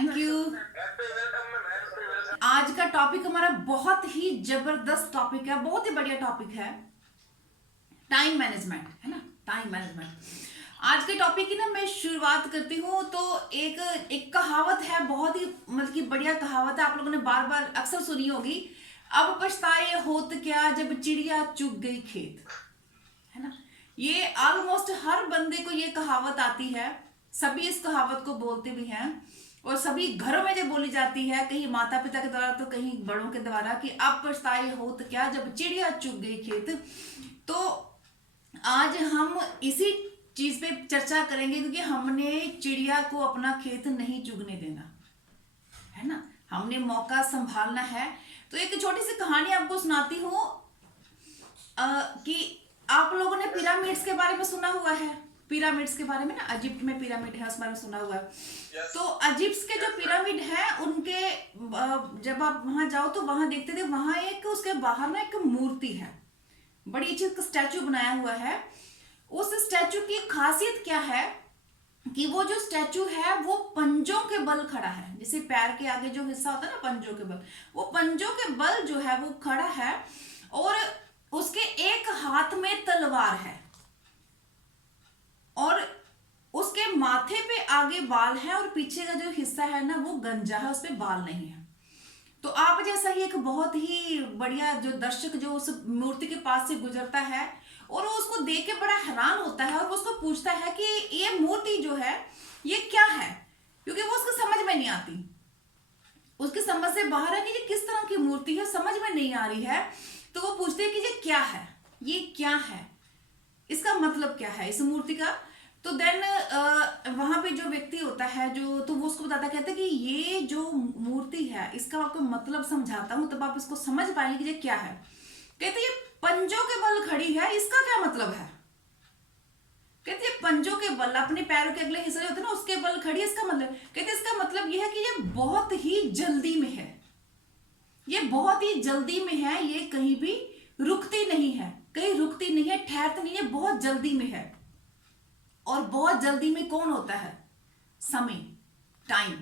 Thank you. आज का topic हमारा बहुत ही जबरदस्त टॉपिक है, बहुत ही बढ़िया टॉपिक है, टाइम मैनेजमेंट, है ना। टाइम मैनेजमेंट आज के टॉपिक की ना मैं शुरुआत करती हूँ। तो एक कहावत है, बहुत ही मतलब कि बढ़िया कहावत है, आप लोगों ने बार बार अक्सर सुनी होगी। अब पछताए होत क्या जब चिड़िया चुग गई खेत, है ना। ये ऑलमोस्ट हर बंदे को ये कहावत आती है, सभी इस कहावत को बोलते भी हैं और सभी घरों में जब बोली जाती है, कहीं माता पिता के द्वारा तो कहीं बड़ों के द्वारा, कि अब पछताए होत क्या जब चिड़िया चुग गई खेत। तो आज हम इसी चीज पे चर्चा करेंगे, क्योंकि हमने चिड़िया को अपना खेत नहीं चुगने देना, है ना। हमने मौका संभालना है। तो एक छोटी सी कहानी आपको सुनाती हूँ कि आप लोगों ने पिरामिड्स के बारे में सुना हुआ है। पिरामिड्स के बारे में ना, इजिप्ट में पिरामिड है, उस बारे में सुना हुआ है। तो इजिप्ट के जो पिरामिड है उनके जब आप वहां जाओ तो वहां देखते थे, वहां एक उसके बाहर ना एक मूर्ति है, बड़ी अच्छी स्टैचू बनाया हुआ है। उस स्टैचू की खासियत क्या है कि वो जो स्टैचू है वो पंजों के बल खड़ा है। जैसे पैर के आगे जो हिस्सा होता है ना, पंजों के बल, वो पंजों के बल जो है वो खड़ा है और उसके एक हाथ में तलवार है और उसके माथे पे आगे बाल है और पीछे का जो हिस्सा है ना वो गंजा है, उस पे बाल नहीं है। तो आप जैसा ही एक बहुत ही बढ़िया जो दर्शक जो उस मूर्ति के पास से गुजरता है और वो उसको देख के बड़ा हैरान होता है और वो उसको पूछता है कि ये मूर्ति जो है ये क्या है, क्योंकि वो उसको समझ में नहीं आती, उसकी समझ से बाहर है कि ये किस तरह की मूर्ति है, समझ में नहीं आ रही है। तो वो पूछते हैं कि ये क्या है, ये क्या है, इसका मतलब क्या है इस मूर्ति का। तो देन वहां पे जो व्यक्ति होता है जो, तो वो उसको बताता, कहते हैं कि ये जो मूर्ति है इसका आपको मतलब समझाता हूं तब आप इसको समझ पाएंगे कि ये क्या है। कहते ये पंजों के बल खड़ी है, इसका क्या मतलब है। कहते ये पंजों के बल, अपने पैरों के अगले हिस्से होते हैं ना उसके बल खड़ी है, इसका मतलब, कहते इसका मतलब ये है कि ये बहुत ही जल्दी में है, ये बहुत ही जल्दी में है, ये कहीं भी रुकती नहीं है, कहीं रुकती नहीं है, ठहरती नहीं है, बहुत जल्दी में है। और बहुत जल्दी में कौन होता है, समय, टाइम।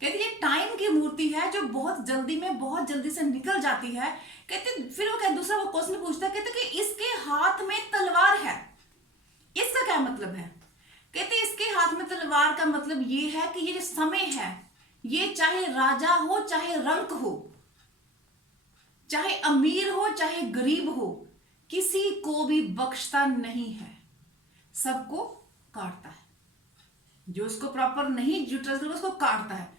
कहते ये टाइम की मूर्ति है जो बहुत जल्दी में, बहुत जल्दी से निकल जाती है। कहते फिर वो कहते, दूसरा वो क्वेश्चन पूछता है, कहते कि इसके हाथ में तलवार है, इसका क्या मतलब है। कहते इसके हाथ में तलवार का मतलब ये है कि ये जो समय है ये चाहे राजा हो, चाहे रंक हो, चाहे अमीर हो, चाहे गरीब हो, किसी को भी बख्शता नहीं है, सबको काटता है, जो उसको प्रॉपर नहीं यूटिलाइज करता उसको काटता है।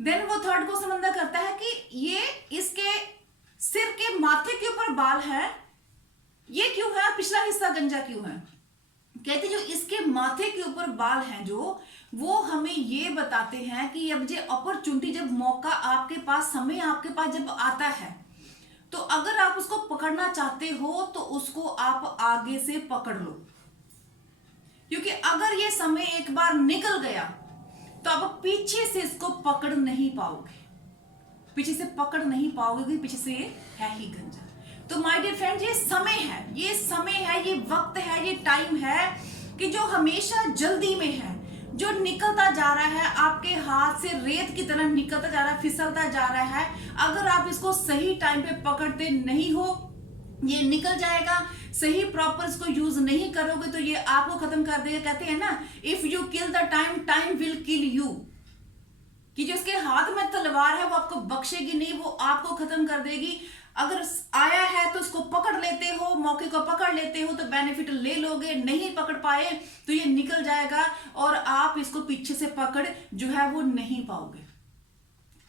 देन वो थर्ड को समझना करता है कि ये इसके सिर के माथे के ऊपर बाल है, ये क्यों है, पिछला हिस्सा गंजा क्यों है। कहते जो इसके माथे के ऊपर बाल हैं जो, वो हमें ये बताते हैं कि अब जो अपॉर्चुनिटी, जब मौका आपके पास, समय आपके पास जब आता है, तो अगर आप उसको पकड़ना चाहते हो तो उसको आप आगे से पकड़ लो, क्योंकि अगर ये समय एक बार निकल गया तो आप पीछे से इसको पकड़ नहीं पाओगे, पीछे से पकड़ नहीं पाओगे, क्योंकि पीछे से ये है ही गंजा। तो माय डियर फ्रेंड्स, ये समय है, ये समय है, ये वक्त है, ये टाइम है कि जो हमेशा जल्दी में है, जो निकलता जा रहा है, आपके हाथ से रेत की तरह निकलता जा रहा है, फिसलता जा रहा है। अगर आप इसको सही टाइम पे पकड़ते नहीं हो, ये निकल जाएगा। सही प्रॉपर इसको यूज नहीं करोगे तो ये आपको खत्म कर देगा। कहते हैं ना, if you kill the time, time will kill you, कि जो उसके हाथ में तलवार है वो आपको बख्शेगी नहीं, वो आपको खत्म कर देगी। अगर आया है तो उसको पकड़ लेते हो, मौके को पकड़ लेते हो तो बेनिफिट ले लोगे, नहीं पकड़ पाए तो ये निकल जाएगा और आप इसको पीछे से पकड़ जो है वो नहीं पाओगे।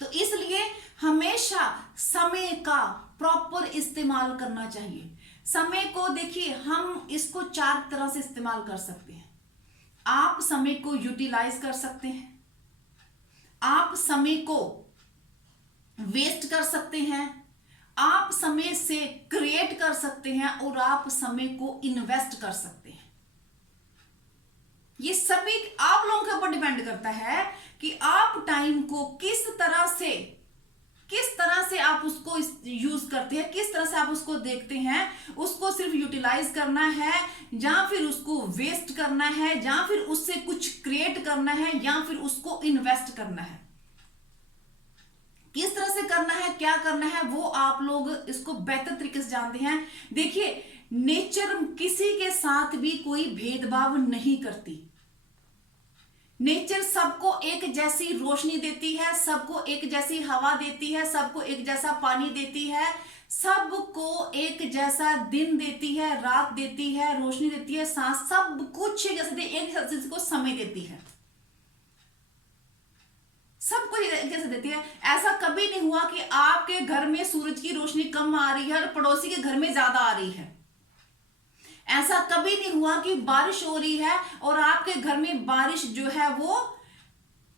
तो इसलिए हमेशा समय का प्रॉपर इस्तेमाल करना चाहिए। समय को देखिए, हम इसको 4 तरह से इस्तेमाल कर सकते हैं। आप समय को यूटिलाइज कर सकते हैं, आप समय को वेस्ट कर सकते हैं, आप समय से क्रिएट कर सकते हैं और आप समय को इन्वेस्ट कर सकते हैं। ये सभी आप लोगों के ऊपर डिपेंड करता है कि आप टाइम को किस तरह से आप उसको यूज करते हैं, किस तरह से आप उसको देखते हैं। उसको सिर्फ यूटिलाइज करना है या फिर उसको वेस्ट करना है या फिर उससे कुछ क्रिएट करना है या फिर उसको इन्वेस्ट करना है। किस तरह से करना है, क्या करना है, वो आप लोग इसको बेहतर तरीके से जानते हैं। देखिए, नेचर किसी के साथ भी कोई भेदभाव नहीं करती। नेचर सबको एक जैसी रोशनी देती है, सबको एक जैसी हवा देती है, सबको एक जैसा पानी देती है, सबको एक जैसा दिन देती है, रात देती है, रोशनी देती है, सांस, सब कुछ एक जैसे एक जैसे को समय देती है, सबको एक जैसे देती है। ऐसा कभी नहीं हुआ कि आपके घर में सूरज की रोशनी कम आ रही है और पड़ोसी के घर में ज्यादा आ रही है। ऐसा कभी नहीं हुआ कि बारिश हो रही है और आपके घर में बारिश जो है वो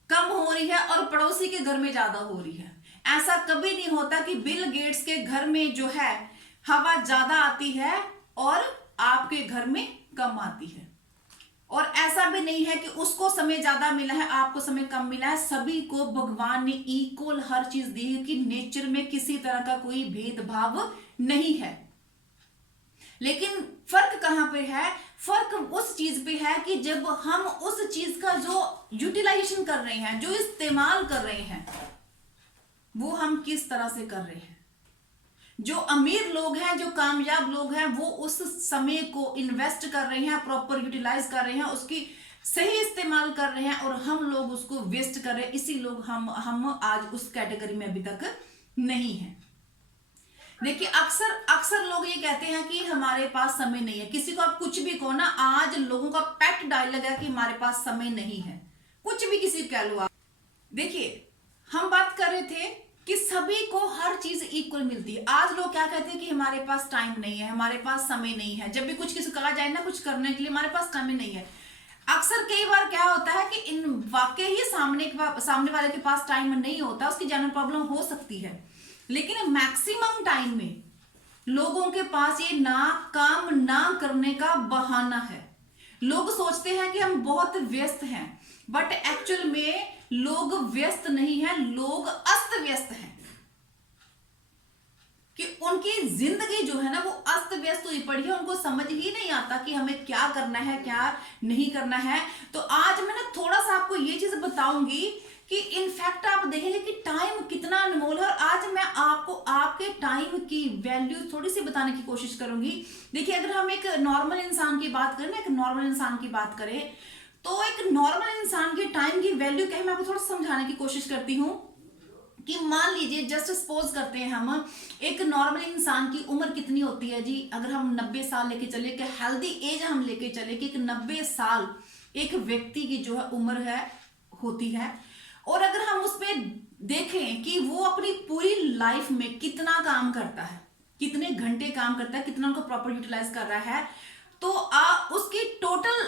कम हो रही है और पड़ोसी के घर में ज्यादा हो रही है। ऐसा कभी नहीं होता कि बिल गेट्स के घर में जो है हवा ज्यादा आती है और आपके घर में कम आती है। और ऐसा भी नहीं है कि उसको समय ज्यादा मिला है, आपको समय कम मिला है। सभी को भगवान ने इक्वल हर चीज दी है कि नेचर में किसी तरह का कोई भेदभाव नहीं है। लेकिन फर्क कहां पे है? फर्क उस चीज पे है कि जब हम उस चीज का जो यूटिलाइजेशन कर रहे हैं, जो इस्तेमाल कर रहे हैं, वो हम किस तरह से कर रहे हैं। जो अमीर लोग हैं, जो कामयाब लोग हैं, वो उस समय को इन्वेस्ट कर रहे हैं, प्रॉपर यूटिलाइज कर रहे हैं, उसकी सही इस्तेमाल कर रहे हैं, और हम लोग उसको वेस्ट कर रहे हैं। इसी लोग हम आज उस कैटेगरी में अभी तक नहीं है। देखिए, अक्सर लोग ये कहते हैं कि हमारे पास समय नहीं है। किसी को आप कुछ भी कहो ना, आज लोगों का पेट डायलॉग है कि हमारे पास समय नहीं है। कुछ भी किसी को कह लो आप। देखिए, हम बात कर रहे थे कि सभी को हर चीज इक्वल मिलती है। आज लोग क्या कहते हैं कि हमारे पास टाइम नहीं है, हमारे पास समय नहीं है। जब भी कुछ किसी को कहा जाए ना कुछ करने के लिए, हमारे पास समय नहीं है, अक्सर कई बार क्या होता है कि इन वाकई ही सामने वाले के पास टाइम नहीं होता, उसकी जनरल प्रॉब्लम हो सकती है। लेकिन मैक्सिमम टाइम में लोगों के पास ये काम ना करने का बहाना है। लोग सोचते हैं कि हम बहुत व्यस्त हैं, बट एक्चुअल में लोग व्यस्त नहीं हैं, लोग अस्त व्यस्त हैं। कि उनकी जिंदगी जो है ना वो अस्त व्यस्त हुई पड़ी है, उनको समझ ही नहीं आता कि हमें क्या करना है, क्या नहीं करना है। तो आज मैं ना थोड़ा सा आपको ये चीज बताऊंगी कि इनफैक्ट आप देखेंगे कि टाइम कितना अनमोल है। और आज मैं आपको आपके टाइम की वैल्यू थोड़ी सी बताने की कोशिश करूंगी। देखिए, अगर हम एक नॉर्मल इंसान की बात करें ना, एक नॉर्मल इंसान की बात करें, तो एक नॉर्मल इंसान की टाइम की वैल्यू क्या है, मैं आपको थोड़ा समझाने की कोशिश करती हूँ। कि मान लीजिए, जस्ट सपोज करते हैं हम, एक नॉर्मल इंसान की उम्र कितनी होती है जी? अगर हम 90 साल लेके चले, कि हेल्दी एज हम लेके चले कि 90 साल एक व्यक्ति की जो है उम्र है होती है। और अगर हम उस पर देखें कि वो अपनी पूरी लाइफ में कितना काम करता है, कितने घंटे काम करता है, कितना उनको प्रॉपर यूटिलाइज कर रहा है, तो उसकी टोटल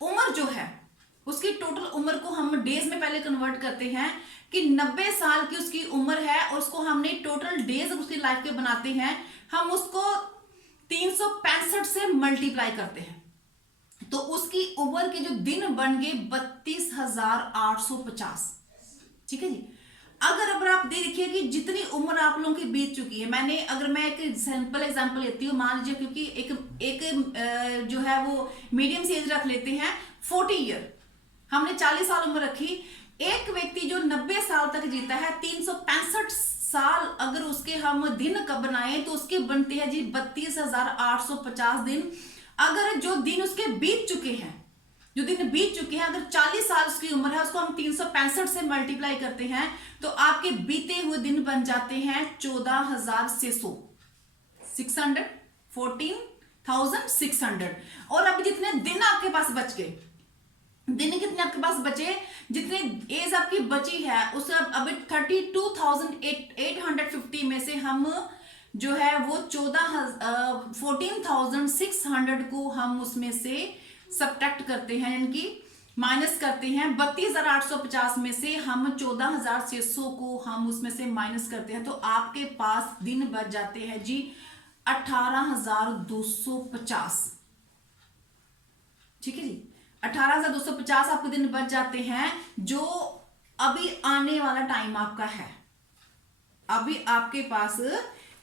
उम्र जो है, उसकी टोटल उम्र को हम डेज में पहले कन्वर्ट करते हैं कि 90 साल की उसकी उम्र है, और उसको हमने टोटल डेज उसकी लाइफ के बनाते हैं, हम उसको 365 से मल्टीप्लाई करते हैं, तो उसकी उम्र के जो दिन बन गए 32,850। ठीक है जी। अगर आप देखिए कि जितनी उम्र आप लोगों की बीत चुकी है, अगर मैं एक सिंपल एग्जांपल लेती हूँ, मान लीजिए, क्योंकि एक जो है वो मीडियम सी एज रख लेते हैं, 40 ईयर, हमने 40 साल उम्र रखी। एक व्यक्ति जो 90 साल तक जीता है, 365 साल अगर उसके हम दिन कब बनाए तो उसके बनते हैं जी 32,850 दिन। अगर जो दिन उसके बीत चुके हैं, अगर 40 साल उसकी उम्र है, उसको हम 365 से मल्टीप्लाई करते हैं, तो आपके बीते हुए दिन बन जाते हैं 14,600, 14,600। और अब जितने दिन आपके पास बच गए, दिन कितने आपके पास बचे, जितने एज आपकी बची है, उस अभी 32,850 में से हम जो है वो 14,600 को हम उसमें से सब्ट्रैक्ट करते हैं, यानी कि माइनस करते हैं। 32,850 में से हम 14,600 को हम उसमें से माइनस करते हैं, तो आपके पास दिन बच जाते हैं जी 18,250। ठीक है जी, 18,250 आपके दिन बच जाते हैं, जो अभी आने वाला टाइम आपका है। अभी आपके पास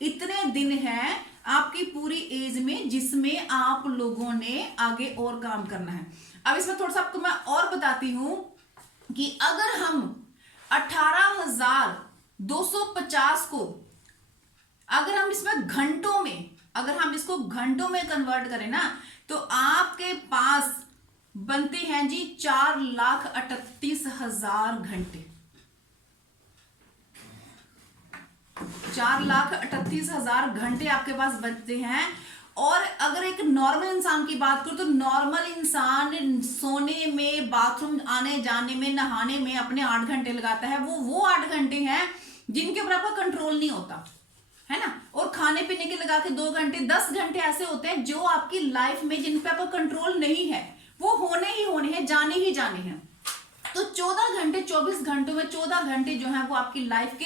इतने दिन हैं आपकी पूरी एज में, जिसमें आप लोगों ने आगे और काम करना है। अब इसमें थोड़ा सा आपको मैं और बताती हूं कि अगर हम 18,000 250 को अगर हम इसमें घंटों में, अगर हम इसको घंटों में कन्वर्ट करें ना, तो आपके पास बनते हैं जी 4,38,000 घंटे। 4,38,000 घंटे आपके पास बचते हैं। और अगर एक नॉर्मल इंसान की बात करूं, तो नॉर्मल इंसान सोने में, बाथरूम आने जाने में, नहाने में अपने 8 घंटे लगाता है। वो 8 घंटे हैं जिनके ऊपर आपका कंट्रोल नहीं होता है ना। और खाने पीने के लगा के 2 घंटे, 10 घंटे ऐसे होते हैं जो आपकी लाइफ में जिन पे आपका कंट्रोल नहीं है, वो होने ही होने हैं, जाने ही जाने हैं। तो 14 घंटे, 24 घंटों में 14 घंटे जो है वो आपकी लाइफ के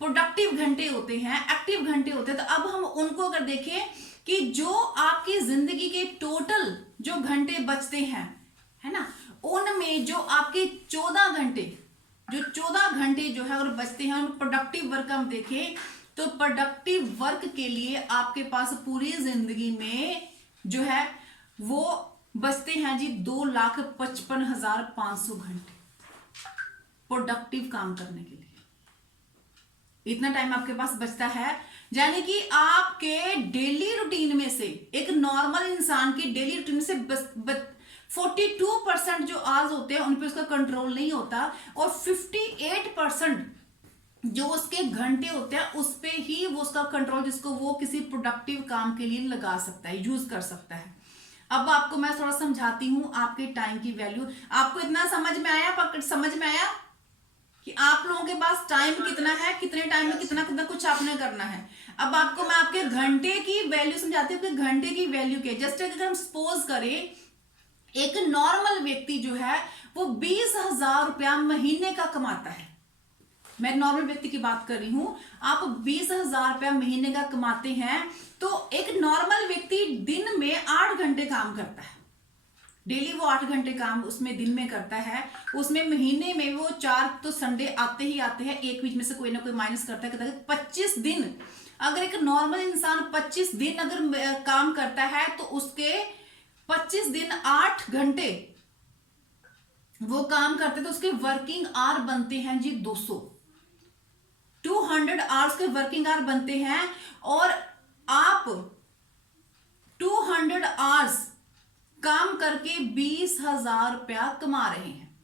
प्रोडक्टिव घंटे होते हैं, एक्टिव घंटे होते हैं। तो अब हम उनको अगर देखें कि जो आपकी जिंदगी के टोटल जो घंटे बचते हैं, है ना, उनमें जो आपके 14 घंटे, जो 14 घंटे जो है अगर बचते हैं, प्रोडक्टिव वर्क हम देखें, तो प्रोडक्टिव वर्क के लिए आपके पास पूरी जिंदगी में जो है वो बचते हैं जी 2,55,500 घंटे प्रोडक्टिव काम करने के लिए। इतना टाइम आपके पास बचता है, यानी कि आपके डेली रूटीन में से, एक नॉर्मल इंसान की डेली रूटीन से 42% जो आवर्स होते हैं उन पे उसका कंट्रोल नहीं होता, और 58% जो उसके घंटे होते हैं उस पे ही वो उसका कंट्रोल, जिसको वो किसी प्रोडक्टिव काम के लिए लगा सकता है, यूज कर सकता है। अब आपको मैं थोड़ा समझाती हूं आपके टाइम की वैल्यू। आपको इतना समझ में आया, समझ में आया कि आप लोगों के पास टाइम कितना है, कितने टाइम में कितना कितना कुछ आपने करना है। अब आपको मैं आपके घंटे की वैल्यू समझाती हूँ कि घंटे की वैल्यू क्या है। जस्ट अगर हम सपोज करें, एक नॉर्मल व्यक्ति जो है वो 20,000 रुपया महीने का कमाता है। मैं नॉर्मल व्यक्ति की बात कर रही हूं। आप 20,000 रुपया महीने का कमाते हैं, तो एक नॉर्मल व्यक्ति दिन में 8 घंटे काम करता है। डेली वो 8 घंटे काम उसमें दिन में करता है। उसमें महीने में वो 4 तो संडे आते ही आते हैं, एक बीच में से कोई ना कोई माइनस करता है। 25 दिन, अगर एक नॉर्मल इंसान 25 दिन अगर काम करता है, तो उसके 25 दिन 8 घंटे वो काम करते, तो उसके वर्किंग आवर बनते हैं जी 200 आवर्स के वर्किंग आवर बनते हैं। और आप 200 आवर्स काम करके 20,000 रुपया कमा रहे हैं,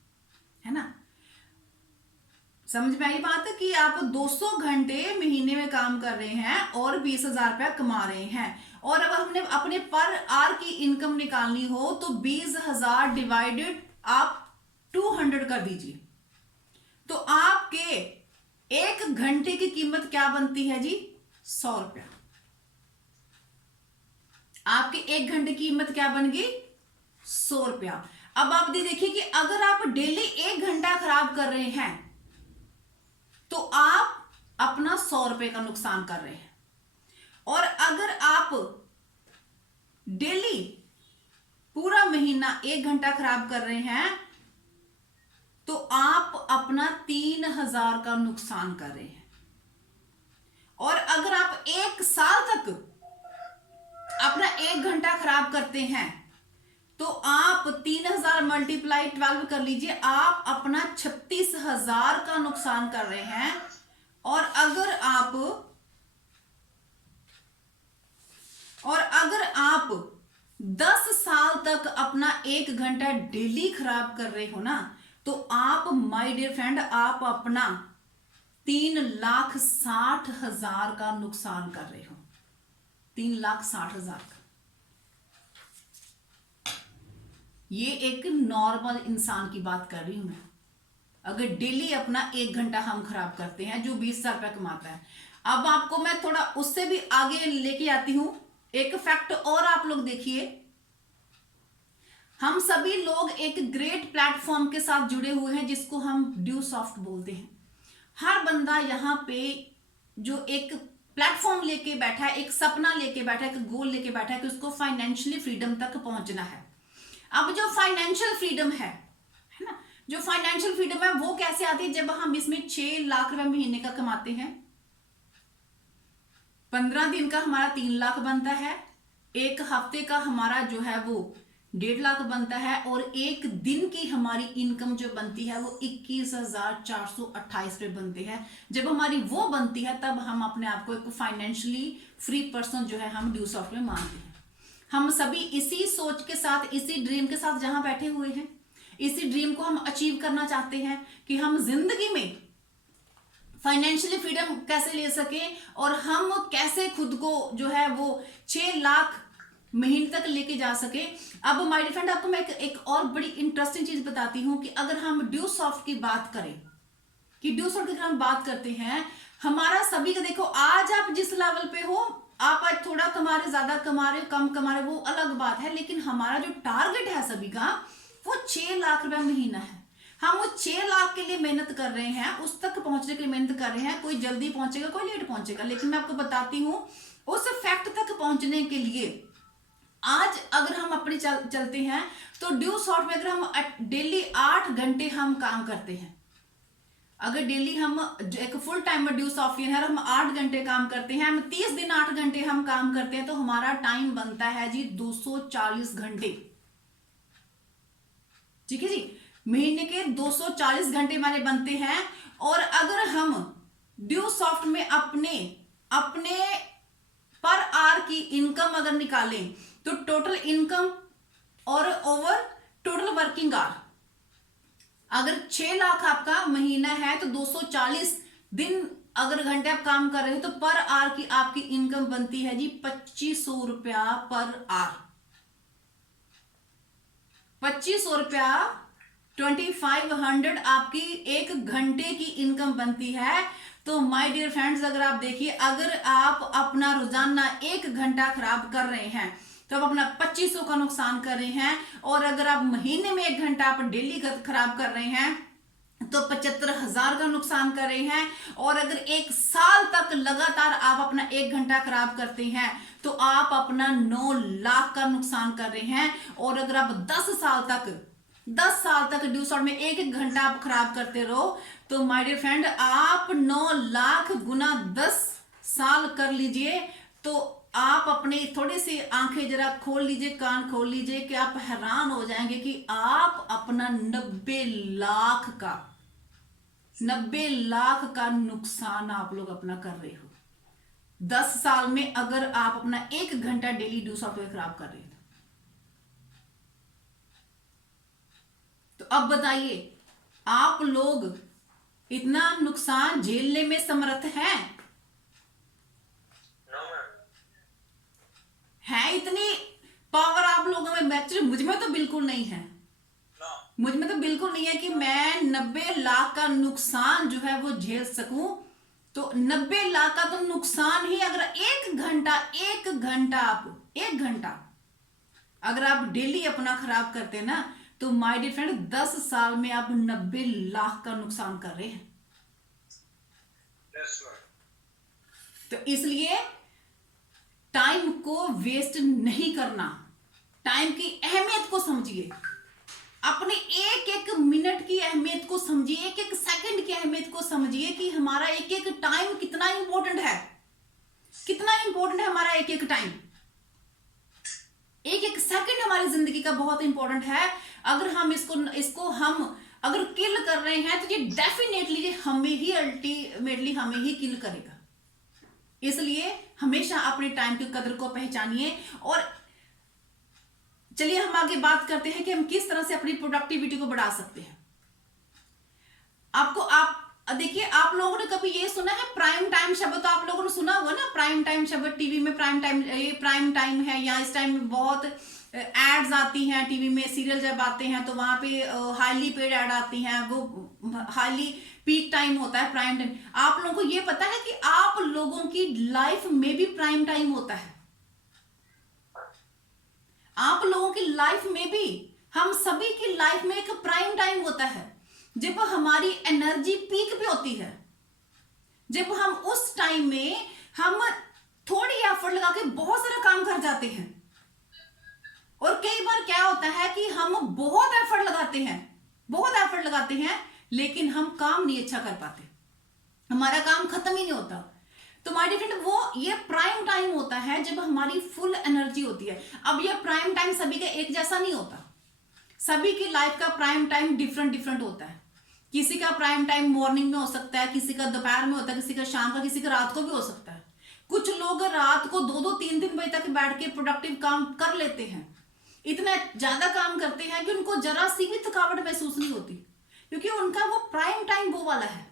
है ना। समझ में आई बात है कि आप 200 घंटे महीने में काम कर रहे हैं और 20,000 रुपया कमा रहे हैं। और अगर हमने अपने पर आवर की इनकम निकालनी हो, तो 20,000 डिवाइडेड आप 200 कर दीजिए, तो आपके 1 घंटे की कीमत क्या बनती है जी? 100 रुपया। आपके 1 घंटे की कीमत क्या बन गई? 100 रुपया। अब आप देखिए कि अगर आप डेली 1 घंटा खराब कर रहे हैं, तो आप अपना 100 रुपए का नुकसान कर रहे हैं। और अगर आप डेली पूरा महीना 1 घंटा खराब कर रहे हैं, तो आप अपना 3,000 का नुकसान कर रहे हैं। और अगर आप 1 साल तक अपना 1 घंटा खराब करते हैं, तो आप 3,000 मल्टीप्लाई 12 कर लीजिए, आप अपना 36,000 का नुकसान कर रहे हैं। और अगर आप 10 साल तक अपना 1 घंटा डेली खराब कर रहे हो ना, तो आप माय डियर फ्रेंड, आप अपना 3,60,000 का नुकसान कर रहे हो। 3,60,000 का। ये एक नॉर्मल इंसान की बात कर रही हूं मैं। अगर डेली अपना 1 घंटा हम खराब करते हैं, जो 20,000 रुपया कमाता है। अब आपको मैं थोड़ा उससे भी आगे लेके आती हूं एक फैक्ट, और आप लोग देखिए, हम सभी लोग एक ग्रेट प्लेटफॉर्म के साथ जुड़े हुए हैं, जिसको हम ड्यू सॉफ्ट बोलते हैं। हर बंदा यहां पे जो एक प्लेटफॉर्म लेके बैठा है, एक सपना लेके बैठा है, एक गोल लेके बैठा है कि उसको फाइनेंशियली फ्रीडम तक पहुंचना है। अब जो फाइनेंशियल फ्रीडम है ना, जो फाइनेंशियल फ्रीडम है वो कैसे आती है? जब हम इसमें 6 लाख रुपए महीने का कमाते हैं, 15 दिन का हमारा 3 लाख बनता है, 1 हफ्ते का हमारा जो है वो 1.5 लाख बनता है, और एक दिन की हमारी इनकम जो बनती है वो 21,428 रुपये बनती है। जब हमारी वो बनती है तब हम अपने आप को एक फाइनेंशियली फ्री पर्सन जो है हम ड्यू सॉफ्ट में मानते हैं। हम सभी इसी सोच के साथ, इसी ड्रीम के साथ जहां बैठे हुए हैं, इसी ड्रीम को हम अचीव करना चाहते हैं कि हम जिंदगी में फाइनेंशियली फ्रीडम कैसे ले सके, और हम कैसे खुद को जो है वो 6 लाख महीने तक लेके जा सके। अब माय डियर फ्रेंड, आपको मैं एक और बड़ी इंटरेस्टिंग चीज बताती हूँ कि अगर हम ड्यू सॉफ्ट की बात करें, कि ड्यू सॉफ्ट की अगर हम बात करते हैं, हमारा सभी का देखो, आज आप जिस लेवल पे हो, आप आज थोड़ा कमा रहे, ज्यादा कमा रहे, कम कमा रहे, वो अलग बात है, लेकिन हमारा जो टारगेट है सभी का वो 6 लाख रुपया महीना है। हम वो 6 लाख के लिए मेहनत कर रहे हैं, उस तक पहुंचने के लिए मेहनत कर रहे हैं। कोई जल्दी पहुंचेगा, कोई लेट पहुंचेगा, लेकिन मैं आपको बताती हूं उस फैक्ट तक पहुंचने के लिए आज अगर हम अपने चलते हैं तो ड्यू सॉफ्ट में अगर हम डेली 8 घंटे हम काम करते हैं, अगर डेली हम एक फुल टाइम ड्यू सॉफ्टवेयर है, हम 8 घंटे काम करते हैं, हम 30 दिन 8 घंटे हम काम करते हैं, तो हमारा टाइम बनता है जी 240 घंटे। ठीक है जी, महीने के 240 घंटे हमारे बनते हैं। और अगर हम ड्यू सॉफ्ट में अपने पर आवर की इनकम अगर निकालें तो टोटल इनकम और ओवर टोटल वर्किंग आवर, अगर 6 लाख आपका महीना है तो 240 दिन अगर घंटे आप काम कर रहे हो तो पर आवर की आपकी इनकम बनती है जी 2500 रुपया पर आवर। 2500 रुपया 2500 आपकी एक घंटे की इनकम बनती है। तो माय डियर फ्रेंड्स, अगर आप देखिए, अगर आप अपना रोजाना 1 घंटा खराब कर रहे हैं तो आप अपना 2500 का नुकसान कर रहे हैं, और अगर आप महीने में 1 घंटा आप डेली खराब कर रहे हैं तो 75,000 का नुकसान कर रहे हैं। और अगर 1 साल तक लगातार आप अपना 1 घंटा खराब करते हैं तो आप अपना 9 लाख का नुकसान कर रहे हैं। और अगर आप 10 साल तक ड्यू सॉफ्ट में 1 घंटा आप खराब करते रहो तो माय डियर फ्रेंड, आप 9 लाख गुना 10 साल कर लीजिए, तो आप अपने थोड़े से आंखें जरा खोल लीजिए, कान खोल लीजिए, कि आप हैरान हो जाएंगे कि आप अपना 90 लाख का नुकसान आप लोग अपना कर रहे हो 10 साल में, अगर आप अपना 1 घंटा डेली ड्यू सॉफ्टवेयर खराब कर रहे हो। तो अब बताइए, आप लोग इतना नुकसान झेलने में समर्थ हैं? है इतनी पावर आप लोगों में? एक्चुअली मुझ में तो बिल्कुल नहीं है। मुझ में तो बिल्कुल नहीं है कि मैं 90 लाख का नुकसान जो है वो झेल सकूं। तो 90 लाख का तो नुकसान ही अगर 1 घंटा अगर आप डेली अपना खराब करते ना, तो माय डियर फ्रेंड 10 साल में आप 90 लाख का नुकसान कर रहे हैं। तो इसलिए टाइम को वेस्ट नहीं करना, टाइम की अहमियत को समझिए, अपने 1-1 मिनट की अहमियत को समझिए, 1-1 सेकंड की अहमियत को समझिए कि हमारा 1-1 टाइम कितना इंपॉर्टेंट है, हमारा 1-1 टाइम, 1-1 सेकंड हमारी जिंदगी का बहुत इंपॉर्टेंट है। अगर हम इसको हम अगर किल कर रहे हैं तो ये डेफिनेटली हमें ही अल्टीमेटली हमें ही किल करेगा। इसलिए हमेशा अपने टाइम की कदर को पहचानिए। और चलिए हम आगे बात करते हैं कि हम किस तरह से अपनी प्रोडक्टिविटी को बढ़ा सकते हैं। आप देखिए, आप लोगों ने कभी ये सुना है प्राइम टाइम शब्द? तो आप लोगों ने सुना होगा ना प्राइम टाइम शब्द। टीवी में प्राइम टाइम है, या इस टाइम बहुत एड्स आती हैं टीवी में, सीरियल जब आते हैं तो वहां पे हाईली पेड एड आती हैं, वो हाईली पीक टाइम होता है, प्राइम टाइम। आप लोगों को ये पता है कि आप लोगों की लाइफ में भी प्राइम टाइम होता है? आप लोगों की लाइफ में भी, हम सभी की लाइफ में एक प्राइम टाइम होता है, जब हमारी एनर्जी पीक पे होती है, जब हम उस टाइम में हम थोड़ी एफर्ट लगा के बहुत सारा काम कर जाते हैं। और कई बार क्या होता है कि हम बहुत एफर्ट लगाते हैं लेकिन हम काम नहीं अच्छा कर पाते, हमारा काम खत्म ही नहीं होता। तो माय डियर फ्रेंड, वो ये प्राइम टाइम होता होता है जब हमारी फुल एनर्जी होती है। अब ये प्राइम टाइम सभी का एक जैसा नहीं होता, सभी की लाइफ का प्राइम टाइम डिफरेंट डिफरेंट होता है। किसी का प्राइम टाइम मॉर्निंग में हो सकता है, किसी का दोपहर में होता है, किसी का शाम का, किसी का रात को भी हो सकता है। कुछ लोग रात को 2-2, 3-3 बजे तक बैठ के प्रोडक्टिव काम कर लेते हैं, इतना ज्यादा काम करते हैं कि उनको जरा सी भी थकावट महसूस नहीं होती, क्योंकि उनका वो प्राइम टाइम वो वाला है।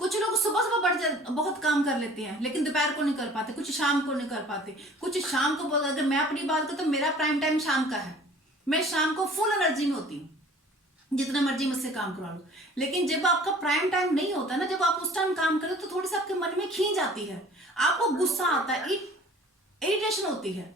कुछ लोग सुबह सुबह बहुत काम कर लेते हैं, लेकिन दोपहर को नहीं कर पाते, कुछ शाम को नहीं कर पाते, कुछ शाम को। अगर मैं अपनी बात करूं तो मेरा प्राइम टाइम शाम का है, मैं शाम को फुल एनर्जी में होती हूँ, जितना मर्जी मुझसे काम करवा लो। लेकिन जब आपका प्राइम टाइम नहीं होता ना, जब आप उस टाइम काम करो तो थोड़ी सी आपके मन में खींच आती है, आपको गुस्सा आता है, इरिटेशन होती है।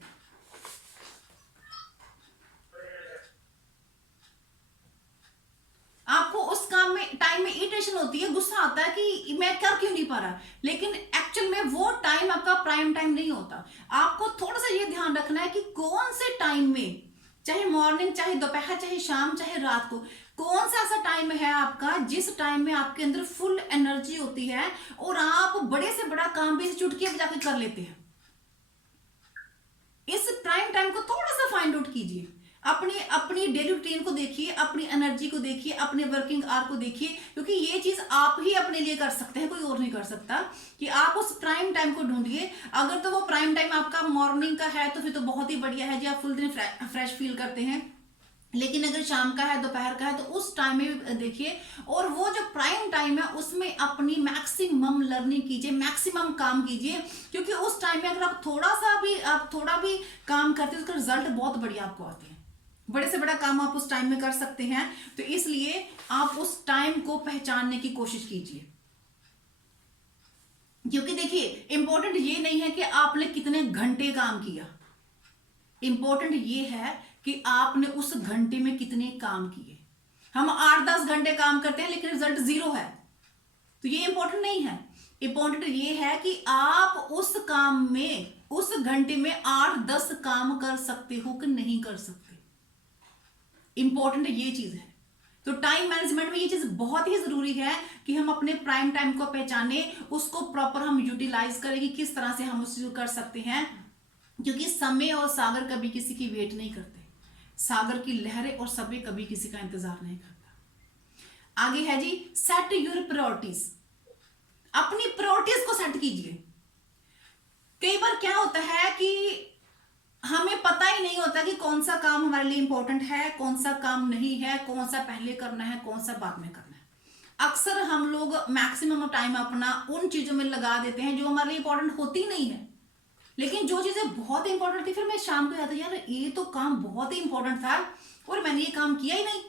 आपको उस काम में टाइम में इरिटेशन होती है, गुस्सा आता है कि मैं कर क्यों नहीं पा रहा। लेकिन एक्चुअल में वो टाइम आपका प्राइम टाइम नहीं होता। आपको थोड़ा सा ये ध्यान रखना है कि कौन से टाइम में, चाहे मॉर्निंग, चाहे दोपहर, चाहे शाम, चाहे रात को, कौन सा ऐसा टाइम है आपका जिस टाइम में आपके अंदर फुल एनर्जी होती है और आप बड़े से बड़ा काम भी चुटकी बजा के कर लेते हैं। इस प्राइम टाइम को थोड़ा सा फाइंड आउट कीजिए, अपनी अपनी डेली रूटीन को देखिए, अपनी एनर्जी को देखिए, अपने वर्किंग आवर को देखिए, क्योंकि ये चीज आप ही अपने लिए कर सकते हैं, कोई और नहीं कर सकता। कि आप उस प्राइम टाइम को ढूंढिए। अगर तो वो प्राइम टाइम आपका मॉर्निंग का है तो फिर तो बहुत ही बढ़िया है जी, आप फुल दिन फ्रेश फील करते हैं। लेकिन अगर शाम का है, दोपहर का है, तो उस टाइम में भी देखिए, और वो जो प्राइम टाइम है उसमें अपनी मैक्सिमम लर्निंग कीजिए, मैक्सिमम काम कीजिए। क्योंकि उस टाइम में अगर आप थोड़ा भी काम करते हैं तो उसका रिजल्ट बहुत बढ़िया आपको आते हैं, बड़े से बड़ा काम आप उस टाइम में कर सकते हैं। तो इसलिए आप उस टाइम को पहचानने की कोशिश कीजिए। क्योंकि देखिए, इंपॉर्टेंट ये नहीं है कि आपने कितने घंटे काम किया, इंपॉर्टेंट ये है कि आपने उस घंटे में कितने काम किए। हम 8-10 घंटे काम करते हैं लेकिन रिजल्ट 0 है, तो ये इंपॉर्टेंट नहीं है। इंपॉर्टेंट ये है कि आप उस काम में, उस घंटे में 8-10 काम कर सकते हो कि नहीं कर सकते। इंपॉर्टेंट ये चीज है। तो टाइम मैनेजमेंट में ये चीज बहुत ही जरूरी है कि हम अपने प्राइम टाइम को पहचाने, उसको प्रॉपर हम यूटिलाइज करें कि किस तरह से हम उसको कर सकते हैं। क्योंकि समय और सागर कभी किसी की वेट नहीं करते, सागर की लहरें और समय कभी किसी का इंतजार नहीं करता। आगे है जी, सेट योर प्रायोरिटीज। अपनी प्रायोरिटीज को सेट कीजिए। कई बार क्या होता है कि हमें पता ही नहीं होता कि कौन सा काम हमारे लिए इंपॉर्टेंट है, कौन सा काम नहीं है, कौन सा पहले करना है, कौन सा बाद में करना है। अक्सर हम लोग मैक्सिमम टाइम अपना उन चीजों में लगा देते हैं जो हमारे लिए इंपॉर्टेंट होती नहीं है। लेकिन जो चीजें बहुत इंपॉर्टेंट थी, फिर मैं शाम को याद है, यार ये तो काम बहुत ही इंपॉर्टेंट था और मैंने ये काम किया ही नहीं,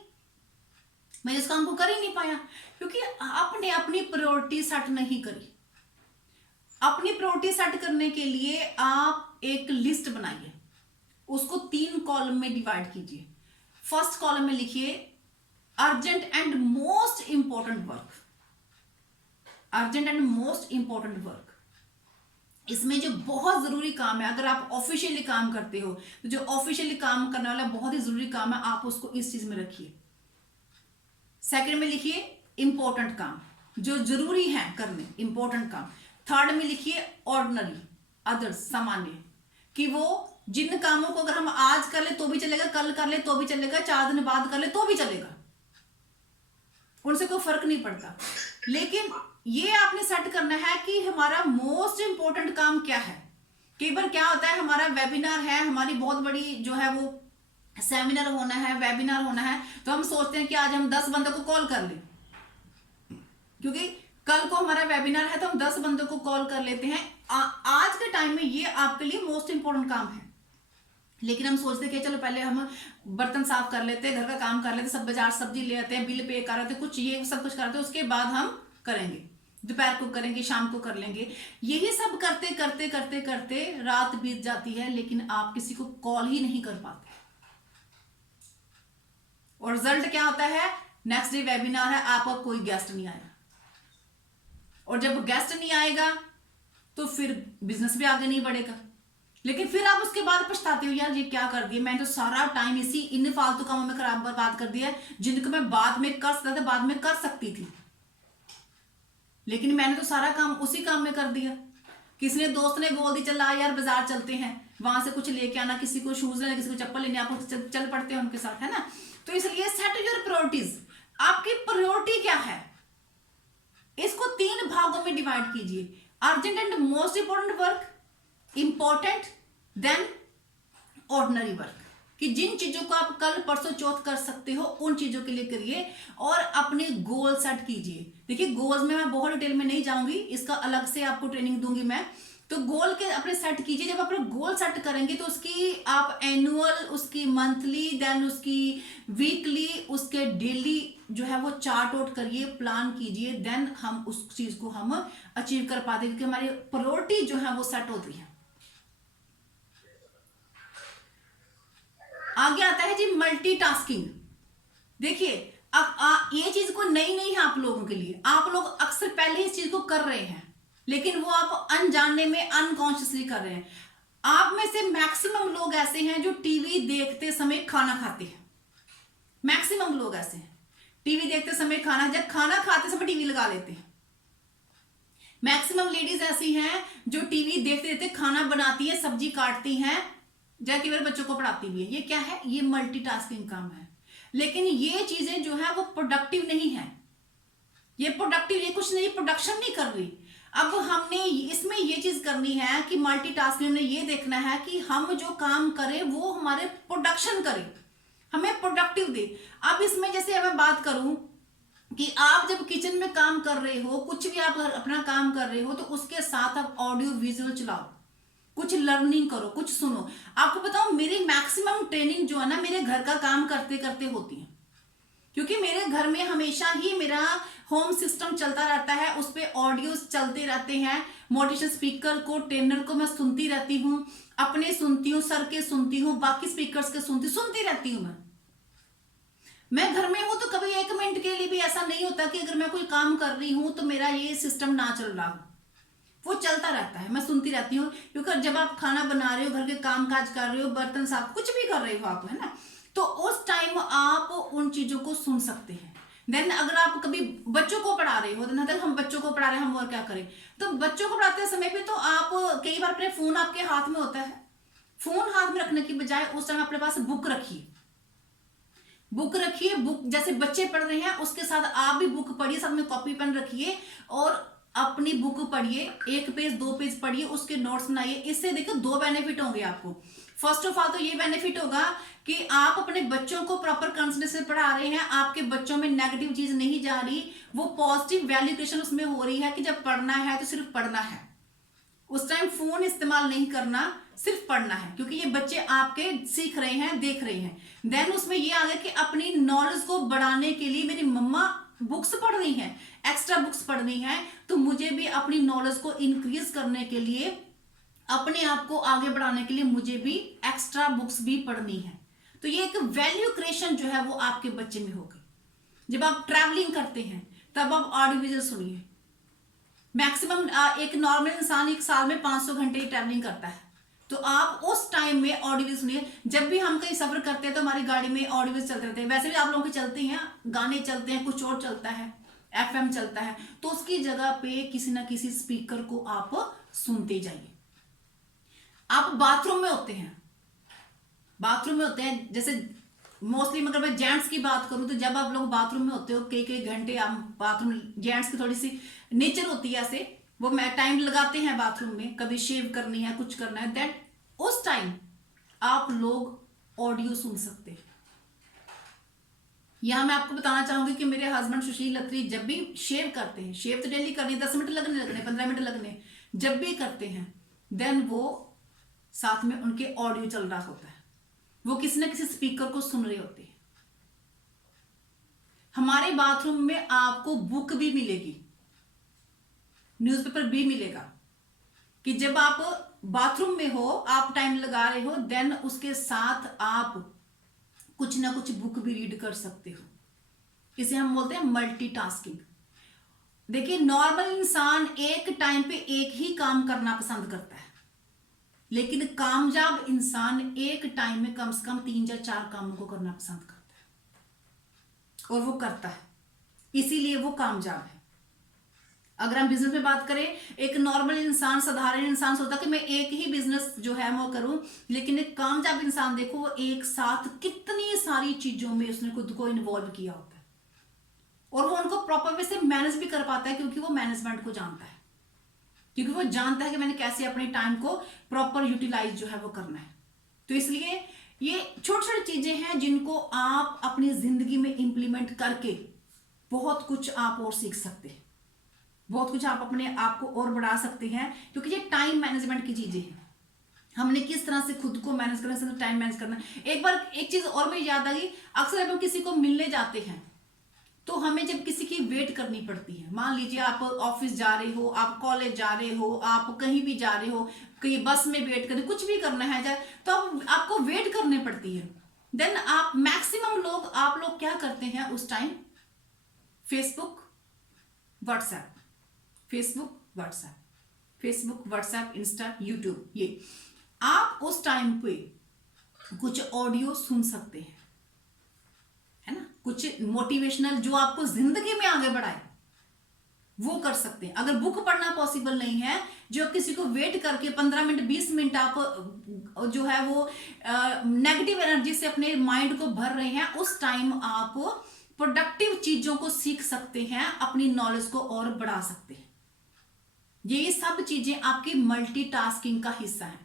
मैं इस काम को कर ही नहीं पाया, क्योंकि आपने अपनी प्रायोरिटी सेट नहीं करी। अपनी प्रायोरिटी सेट करने के लिए आप एक लिस्ट बनाइए, उसको 3 कॉलम में डिवाइड कीजिए। फर्स्ट कॉलम में लिखिए urgent and most important work. Urgent and most important work, इसमें जो बहुत जरूरी काम है, अगर आप ऑफिशियली काम करते हो तो जो ऑफिशियली काम करने वाला बहुत ही जरूरी काम है, आप उसको इस चीज में रखिए। सेकंड में लिखिए इंपॉर्टेंट काम, जो जरूरी है करने, इंपॉर्टेंट काम। थर्ड में लिखिए ऑर्डिनरी, अदर्स, सामान्य, कि वो जिन कामों को अगर हम आज कर ले तो भी चलेगा, कल कर ले तो भी चलेगा, 4 दिन बाद कर ले तो भी चलेगा, उनसे कोई फर्क नहीं पड़ता। लेकिन ये आपने सेट करना है कि हमारा मोस्ट इंपॉर्टेंट काम क्या है। कई बार क्या होता है, हमारा वेबिनार है, हमारी बहुत बड़ी जो है वो सेमिनार होना है, वेबिनार होना है, तो हम सोचते हैं कि आज हम 10 बंदों को कॉल कर लें, क्योंकि कल को हमारा वेबिनार है, तो हम 10 बंदों को कॉल कर लेते हैं। आज के टाइम में ये आपके लिए मोस्ट इंपॉर्टेंट काम है। लेकिन हम सोचते कि चलो पहले हम बर्तन साफ कर लेते हैं, घर का काम कर लेते, सब बाजार सब्जी ले आते हैं, बिल पे कर रहे थे, कुछ ये सब कुछ करते, उसके बाद हम करेंगे, दोपहर को करेंगे, शाम को कर लेंगे। यही सब करते करते करते करते रात बीत जाती है, लेकिन आप किसी को कॉल ही नहीं कर पाते। और रिजल्ट क्या होता है, नेक्स्ट डे वेबिनार है, आपका कोई गेस्ट नहीं आया, और जब गेस्ट नहीं आएगा तो फिर बिजनेस भी आगे नहीं बढ़ेगा। लेकिन फिर आप उसके बाद पछताते हो, यार ये क्या कर दिया, मैं तो सारा टाइम इसी इन फालतू कामों में खराब बर्बाद कर दिया, जिनको मैं बाद में कर सकता था, बाद में कर सकती थी, लेकिन मैंने तो सारा काम उसी काम में कर दिया। किसी ने दोस्त ने बोल दी चल आ यार बाजार चलते हैं, वहां से कुछ लेके आना, किसी को शूज लेना, किसी को चप्पल लेने, आप चल पड़ते हैं उनके साथ, है ना। तो इसलिए सेट योर प्रायोरिटीज, आपकी प्रायोरिटी क्या है, इसको 3 भागों में डिवाइड कीजिए। Urgent and most important work, important, then ordinary work, कि जिन चीजों को आप कल परसों चौथ कर सकते हो उन चीजों के लिए करिए और अपने गोल सेट कीजिए। देखिए गोल्स में मैं बहुत डिटेल में नहीं जाऊंगी, इसका अलग से आपको ट्रेनिंग दूंगी मैं। तो गोल के अपने सेट कीजिए, जब अपने गोल सेट करेंगे तो उसकी आप एनुअल, उसकी मंथली, देन उसकी वीकली, उसके डेली जो है वो चार्ट आउट करिए, प्लान कीजिए, देन हम उस चीज को हम अचीव कर पाते हैं, क्योंकि हमारी प्रायोरिटी जो है वो सेट होती है। आगे आता है जी मल्टीटास्किंग। देखिए ये चीज को नई नहीं है आप लोगों के लिए, आप लोग अक्सर पहले इस चीज को कर रहे हैं, लेकिन वो आप अनजाने में, अनकॉन्शियसली कर रहे हैं। आप में से मैक्सिमम लोग ऐसे हैं जो टीवी देखते समय खाना खाते हैं। मैक्सिमम लोग ऐसे हैं, टीवी देखते समय जब खाना खाते समय टीवी लगा लेते हैं। मैक्सिमम लेडीज ऐसी हैं जो टीवी देखते देखते खाना बनाती है, सब्जी काटती हैं, जाके मेरे बच्चों को पढ़ाती भी है। ये क्या है, ये मल्टीटास्किंग काम है। लेकिन ये चीजें जो है वो प्रोडक्टिव नहीं है, ये प्रोडक्टिव, ये कुछ नहीं, प्रोडक्शन नहीं कर रही। अब हमने इसमें ये चीज करनी है कि मल्टीटास्किंग में ये देखना है कि हम जो काम करें वो हमारे प्रोडक्शन करे, हमें प्रोडक्टिव दे। अब इसमें जैसे मैं बात करूं कि आप जब किचन में काम कर रहे हो, कुछ भी आप अपना काम कर रहे हो, तो उसके साथ आप ऑडियो विजुअल चलाओ, कुछ लर्निंग करो, कुछ सुनो। आपको बताओ मेरी मैक्सिमम ट्रेनिंग जो है ना मेरे घर का काम करते करते होती है, क्योंकि मेरे घर में हमेशा ही मेरा होम सिस्टम चलता रहता है, उस पर ऑडियोज चलते रहते हैं। मोटिवेशन स्पीकर को, ट्रेनर को मैं सुनती रहती हूँ, अपने सुनती हूँ, सर के सुनती हूँ, बाकी स्पीकर्स के सुनती रहती हूँ। मैं घर में हूं तो कभी 1 मिनट के लिए भी ऐसा नहीं होता कि अगर मैं कोई काम कर रही हूं तो मेरा ये सिस्टम ना चल रहा हो, वो चलता रहता है, मैं सुनती रहती हूँ। क्योंकि जब आप खाना बना रहे हो, घर के काम काज कर रहे हो, बर्तन साफ कुछ भी कर रहे हो आप, है ना, तो उस टाइम आप उन चीजों को सुन सकते हैं। देन अगर आप कभी बच्चों को पढ़ा रहे हो, तो हम बच्चों को पढ़ा रहे हैं, हम और क्या करें, तो बच्चों को पढ़ाते समय पे तो आप कई बार अपने फोन आपके हाथ में होता है, फोन हाथ में रखने की बजाय उस टाइम अपने पास बुक रखिए, बुक रखिए। बुक जैसे बच्चे पढ़ रहे हैं उसके साथ आप भी बुक पढ़िए, साथ में कॉपी पेन रखिए और अपनी बुक पढ़िए, 1 पेज 2 पेज पढ़िए, उसके नोट्स बनाइए। इससे देखो 2 बेनिफिट होंगे आपको। फर्स्ट ऑफ ऑल तो ये बेनिफिट होगा कि आप अपने बच्चों को प्रॉपर कॉन्सेंट्रेशन से पढ़ा रहे हैं, आपके बच्चों में नेगेटिव चीज नहीं जा रही, वो पॉजिटिव वैल्यू क्रिएशन उसमें हो रही है कि जब पढ़ना है तो सिर्फ पढ़ना है, उस टाइम फोन इस्तेमाल नहीं करना, सिर्फ पढ़ना है, क्योंकि ये बच्चे आपके सीख रहे हैं, देख रहे हैं। देन उसमें ये आ गया कि अपनी नॉलेज को बढ़ाने के लिए मेरी मम्मा बुक्स पढ़ रही हैं, एक्स्ट्रा बुक्स पढ़नी है, तो मुझे भी अपनी नॉलेज को इंक्रीज करने के लिए, अपने आप को आगे बढ़ाने के लिए मुझे भी एक्स्ट्रा बुक्स भी पढ़नी है। तो ये एक वैल्यू क्रिएशन जो है वो आपके बच्चे में होगी। जब आप ट्रैवलिंग करते हैं तब आप ऑडियो विजुअल सुनिए। मैक्सिमम एक नॉर्मल इंसान 1 साल में 500 घंटे ही ट्रैवलिंग करता है, तो आप उस टाइम में ऑडियो सुनिए। जब भी हम कहीं सफर करते हैं तो हमारी गाड़ी में ऑडियो चलते रहते हैं, वैसे भी आप लोगों की चलती हैं, गाने चलते हैं, कुछ और चलता है, एफएम चलता है, तो उसकी जगह पे किसी ना किसी स्पीकर को आप सुनते जाइए। आप बाथरूम में होते हैं, जैसे मोस्टली अगर मैं जेंट्स की बात करूं तो जब आप लोग बाथरूम में होते हो, कई घंटे आप बाथरूम, जेंट्स की थोड़ी सी नेचर होती है ऐसे, वो मैं टाइम लगाते हैं बाथरूम में, कभी शेव करनी है, कुछ करना है, दैट उस टाइम आप लोग ऑडियो सुन सकते हैं। यहां मैं आपको बताना चाहूंगी कि मेरे हस्बैंड सुशील अत्री जब भी शेव करते हैं, शेव तो डेली करनी, 10 मिनट लगने 15 मिनट लगने, जब भी करते हैं देन वो साथ में उनके ऑडियो चल रहा होता है, वो किसी ना किसी स्पीकर को सुन रहे होते हैं। हमारे बाथरूम में आपको बुक भी मिलेगी, न्यूज़पेपर भी मिलेगा, कि जब आप बाथरूम में हो, आप टाइम लगा रहे हो, देन उसके साथ आप कुछ ना कुछ बुक भी रीड कर सकते हो। इसे हम बोलते हैं मल्टीटास्किंग। देखिए नॉर्मल इंसान एक टाइम पे एक ही काम करना पसंद करता है, लेकिन कामयाब इंसान एक टाइम में कम से कम 3 या 4 कामों को करना पसंद करता है, और वो करता है, इसीलिए वो कामयाब है। अगर हम बिजनेस में बात करें, एक नॉर्मल इंसान, साधारण इंसान सोचता कि मैं एक ही बिजनेस जो है वो करूं, लेकिन एक कामयाब इंसान देखो वो एक साथ कितनी सारी चीजों में उसने खुद को इन्वॉल्व किया होता है और वो उनको प्रॉपर वे से मैनेज भी कर पाता है, क्योंकि वो मैनेजमेंट को जानता है, क्योंकि वो जानता है कि मैंने कैसे अपने टाइम को प्रॉपर यूटिलाइज जो है वो करना है। तो इसलिए ये छोटी छोटी चीजें हैं जिनको आप अपनी जिंदगी में इंप्लीमेंट करके बहुत कुछ आप और सीख सकते हैं, बहुत कुछ आप अपने आप को और बढ़ा सकते हैं, क्योंकि ये टाइम मैनेजमेंट की चीजें हैं। हमने किस तरह से खुद को मैनेज करना, टाइम मैनेज करना। एक बार एक चीज और मुझे याद आ गई, अक्सर जब हम किसी को मिलने जाते हैं तो हमें जब किसी की वेट करनी पड़ती है, मान लीजिए आप ऑफिस जा रहे हो, आप कॉलेज जा रहे हो, आप कहीं भी जा रहे हो, कहीं बस में वेट करें, कुछ भी करना है जाए तो आपको वेट करनी पड़ती है। देन आप मैक्सिमम लोग, आप लोग क्या करते हैं उस time, Facebook WhatsApp, Facebook WhatsApp, Facebook WhatsApp, Insta, YouTube, ये आप उस टाइम पे कुछ ऑडियो सुन सकते हैं, है ना, कुछ मोटिवेशनल जो आपको जिंदगी में आगे बढ़ाए वो कर सकते हैं। अगर बुक पढ़ना पॉसिबल नहीं है, जो किसी को वेट करके 15 मिनट 20 मिनट आप जो है वो नेगेटिव एनर्जी से अपने माइंड को भर रहे हैं, उस टाइम आप प्रोडक्टिव चीजों को सीख सकते हैं, अपनी नॉलेज को और बढ़ा सकते हैं। ये सब चीजें आपकी मल्टीटास्किंग का हिस्सा है।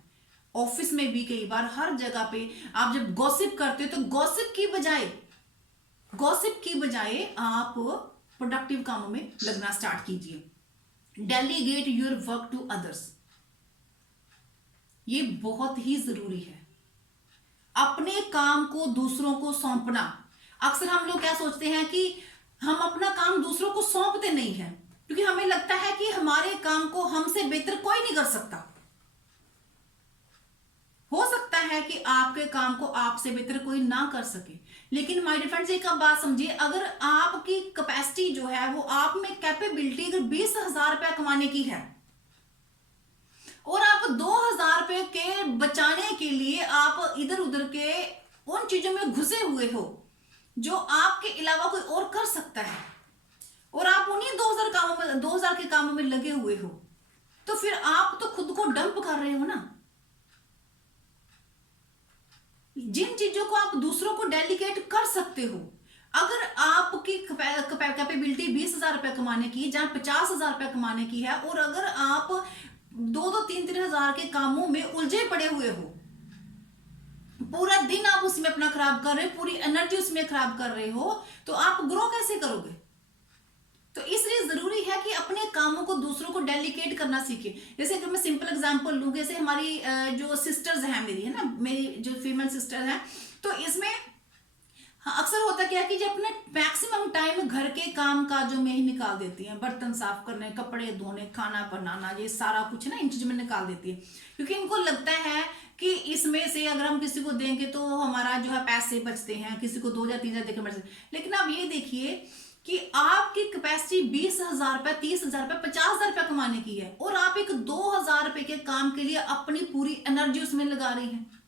ऑफिस में भी कई बार, हर जगह पे आप जब गॉसिप करते हो तो गॉसिप की बजाय आप प्रोडक्टिव कामों में लगना स्टार्ट कीजिए। Delegate your work to others, ये बहुत ही जरूरी है। अपने काम को दूसरों को सौंपना। अक्सर हम लोग क्या सोचते हैं कि हम अपना काम दूसरों को सौंपते नहीं है, क्योंकि हमें लगता है कि हमारे काम को हमसे बेहतर कोई नहीं कर सकता। हो सकता है कि आपके काम को आपसे बेहतर कोई ना कर सके, लेकिन माय डियर फ्रेंड्स एक बात समझिए, अगर आपकी कैपेसिटी जो है वो, आप में कैपेबिलिटी अगर 20,000 रुपया कमाने की है और आप 2,000 रुपये के बचाने के लिए आप इधर उधर के उन चीजों में घुसे हुए हो जो आपके अलावा कोई और कर सकता है, और आप उन्हीं 2,000 के कामों में लगे हुए हो, तो फिर आप तो खुद को डंप कर रहे हो ना। जिन चीजों को आप दूसरों को डेलीकेट कर सकते हो, अगर आपकी कैपेबिलिटी 20,000 रुपया कमाने की, जहां 50,000 रुपया कमाने की है, और अगर आप 2-3 हजार के कामों में उलझे पड़े हुए हो, पूरा दिन आप उसमें अपना खराब कर रहे हो, पूरी एनर्जी उसमें खराब कर रहे हो, तो आप ग्रो कैसे करोगे। तो इसलिए जरूरी है कि अपने कामों को दूसरों को डेलीकेट करना सीखे। जैसे अगर मैं सिंपल एग्जांपल लूं, जैसे हमारी जो सिस्टर्स हैं, मेरी है ना, मेरी जो फीमेल सिस्टर हैं, तो इसमें अक्सर होता क्या है कि जो अपने मैक्सिमम टाइम घर के काम काजों में ही निकाल देती हैं, बर्तन साफ करने, कपड़े धोने, खाना बनाना, ये सारा कुछ ना इन चीजों में निकाल देती है, क्योंकि इनको लगता है कि इसमें से अगर हम किसी को देंगे तो हमारा जो है पैसे बचते हैं, किसी को 2 या 3 हजार देकर बचते हैं। लेकिन आप ये देखिए कि आपकी कैपेसिटी 20,000 रुपया, 30,000 रुपया, 50,000 रुपया कमाने की है, और आप एक 2,000 रुपए के काम के लिए अपनी पूरी एनर्जी उसमें लगा रही हैं।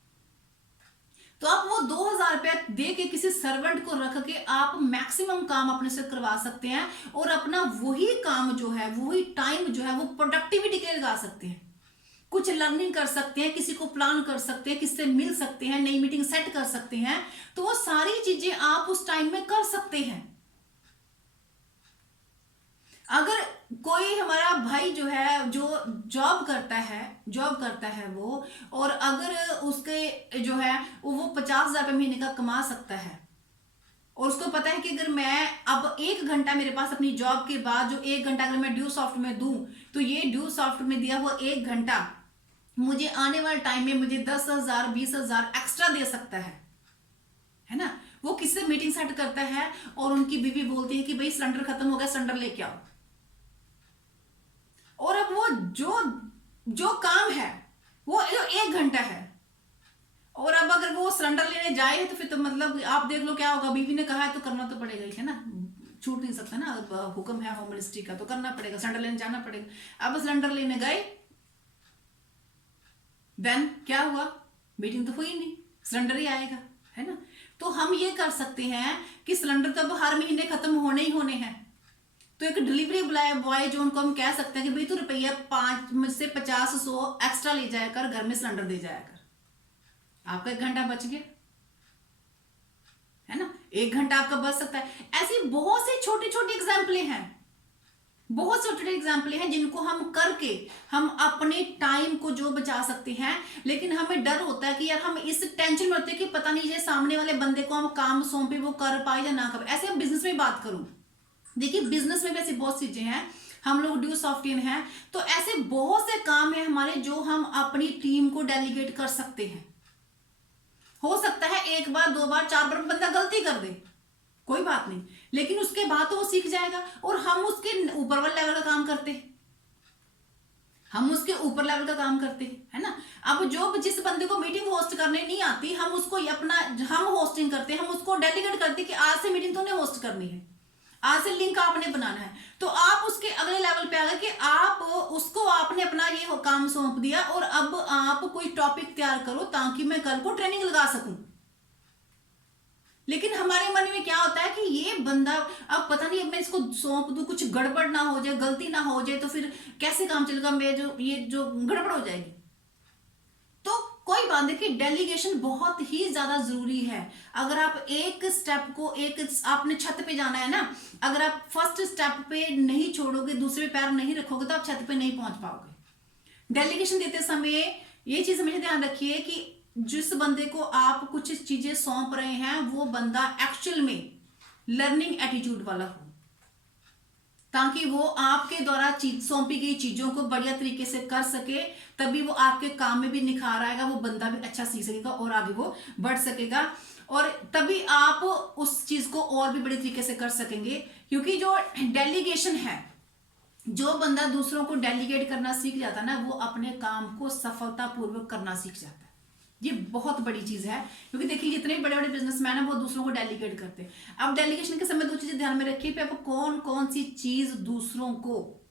तो आप वो 2,000 रुपया दे के किसी सर्वेंट को रख के आप मैक्सिमम काम अपने से करवा सकते हैं, और अपना वही काम जो है, वही टाइम जो है वो प्रोडक्टिविटी के लिए लगा सकते हैं। कुछ लर्निंग कर सकते हैं, किसी को प्लान कर सकते हैं, किससे मिल सकते हैं, नई मीटिंग सेट कर सकते हैं, तो वो सारी चीजें आप उस टाइम में कर सकते हैं। अगर कोई हमारा भाई जो है, जो जॉब करता है वो, और अगर उसके जो है वो 50,000 रुपये महीने का कमा सकता है, और उसको पता है कि अगर मैं अब 1 घंटा मेरे पास अपनी जॉब के बाद, जो 1 घंटा अगर मैं ड्यू सॉफ्ट में दूं, तो ये ड्यू सॉफ्ट में दिया हुआ 1 घंटा मुझे आने वाले टाइम में मुझे 10,000 20,000 एक्स्ट्रा दे सकता है ना। वो किससे मीटिंग सेट करता है, और उनकी बीवी बोलती है कि भाई सिलेंडर खत्म हो गया, सिलेंडर लेके आओ, और अब वो जो काम है वो 1 घंटा है, और अब अगर वो सिलेंडर लेने जाए तो फिर तो मतलब आप देख लो क्या होगा। बीवी ने कहा है तो करना तो पड़ेगा ही, है ना, छूट नहीं सकता ना, अगर हुक्म है होम मिनिस्ट्री का तो करना पड़ेगा, सिलेंडर लेने जाना पड़ेगा। अब सिलेंडर लेने गए, देन क्या हुआ, मीटिंग तो हुई नहीं, सिलेंडर ही आएगा, है ना। तो हम ये कर सकते हैं कि सिलेंडर तो अब हर महीने खत्म होने ही होने हैं, तो एक डिलीवरी बॉय जो उनको हम कह सकते हैं कि भाई तू रुपया 5 से 50 100 एक्स्ट्रा ले जाया कर, घर में सिलेंडर दे जाया कर, आपका 1 घंटा बच गया, है ना, 1 घंटा आपका बच सकता है। ऐसी बहुत सी छोटी छोटी एग्जाम्पलें हैं, बहुत छोटे एग्जाम्पल हैं जिनको हम करके हम अपने टाइम को जो बचा सकते हैं। लेकिन हमें डर होता है कि यार हम इस टेंशन में होते हैं कि पता नहीं ये सामने वाले बंदे को हम काम सौंपे वो कर पाए या ना कर पाए। ऐसे हम बिजनेस में बात करूं, देखिए बिजनेस में भी ऐसी बहुत चीजें हैं, हम लोग ड्यू सॉफ्टवेयर हैं, तो ऐसे बहुत से काम है हमारे जो हम अपनी टीम को डेलीगेट कर सकते हैं। हो सकता है 1 बार 2 बार 4 बार बंदा गलती कर दे, कोई बात नहीं, लेकिन उसके बाद तो वो सीख जाएगा और हम उसके ऊपर वाले लेवल का काम करते हैं, हम उसके ऊपर लेवल का काम करते हैं, है ना। अब जो जिस बंदे को मीटिंग होस्ट करने नहीं आती, हम उसको अपना हम होस्टिंग करते हैं, हम उसको डेलीगेट करते हैं कि आज से मीटिंग तूने होस्ट करनी है, आज से लिंक आपने बनाना है। तो आप उसके अगले लेवल पे आ गए कि आप उसको आपने अपना ये काम सौंप दिया और अब आप कोई टॉपिक तैयार करो ताकि मैं कल को ट्रेनिंग लगा सकूं। लेकिन हमारे मन में क्या होता है कि ये बंदा अब पता नहीं, अब मैं इसको सौंप दूं, कुछ गड़बड़ ना हो जाए, गलती ना हो जाए, तो फिर कैसे काम चलेगा, मैं जो गड़बड़ हो जाएगी। तो कोई बात देखिए, डेलीगेशन बहुत ही ज्यादा जरूरी है। अगर आप एक स्टेप को आपने छत पे जाना है ना, अगर आप फर्स्ट स्टेप पे नहीं छोड़ोगे, दूसरे पैर नहीं रखोगे, तो आप छत पे नहीं पहुंच पाओगे। डेलीगेशन देते समय ये चीज हमेशा ध्यान रखिए कि जिस बंदे को आप कुछ चीजें सौंप रहे हैं वो बंदा एक्चुअल में लर्निंग एटीट्यूड वाला हो, ताकि वो आपके द्वारा सौंपी गई चीजों को बढ़िया तरीके से कर सके, तभी वो आपके काम में भी निखार आएगा, वो बंदा भी अच्छा सीख सकेगा और आगे वो बढ़ सकेगा, और तभी आप उस चीज को और भी बड़े तरीके से कर सकेंगे। क्योंकि जो डेलीगेशन है, जो बंदा दूसरों को डेलीगेट करना सीख जाता है ना, वो अपने काम को सफलतापूर्वक करना सीख जाता है। ये बहुत बड़ी चीज है, क्योंकि देखिए जितने बड़े बड़े बिजनेसमैन हैं वो दूसरों को डेलीगेट करते हैं। अब डेलीगेशन के समय 2 चीजें ध्यान में रखिए, आप कौन कौन सी चीज दूसरों को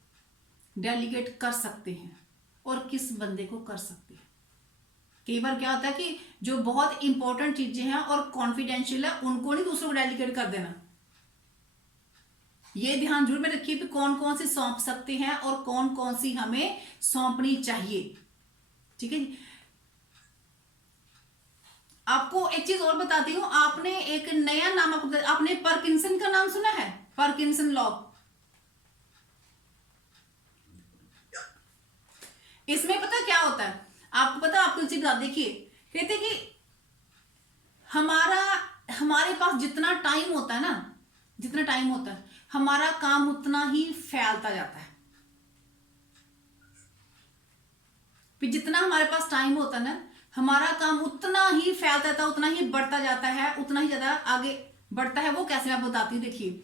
डेलीगेट कर सकते हैं और किस बंदे को कर सकते हैं। कई बार क्या होता है कि जो बहुत इंपॉर्टेंट चीजें हैं और कॉन्फिडेंशियल है, उनको नहीं दूसरों को डेलीगेट कर देना। ये ध्यान जरूर में रखिए कि कौन कौन सी सौंप सकते हैं और कौन कौन सी हमें सौंपनी चाहिए, ठीक है जी। आपको एक चीज और बताती हूं, आपने एक नया नाम आपने पार्किंसन का नाम सुना है, पार्किंसन लॉ। इसमें पता क्या होता है आपको पता, आपको चीज देखिए, कहते कि हमारे पास जितना टाइम होता है ना, जितना टाइम होता है हमारा काम उतना ही फैलता जाता है। फिर जितना हमारे पास टाइम होता है ना, हमारा काम उतना ही फैलता जाता है, उतना ही बढ़ता जाता है, उतना ही ज्यादा आगे बढ़ता है। वो कैसे मैं बताती हूँ, देखिए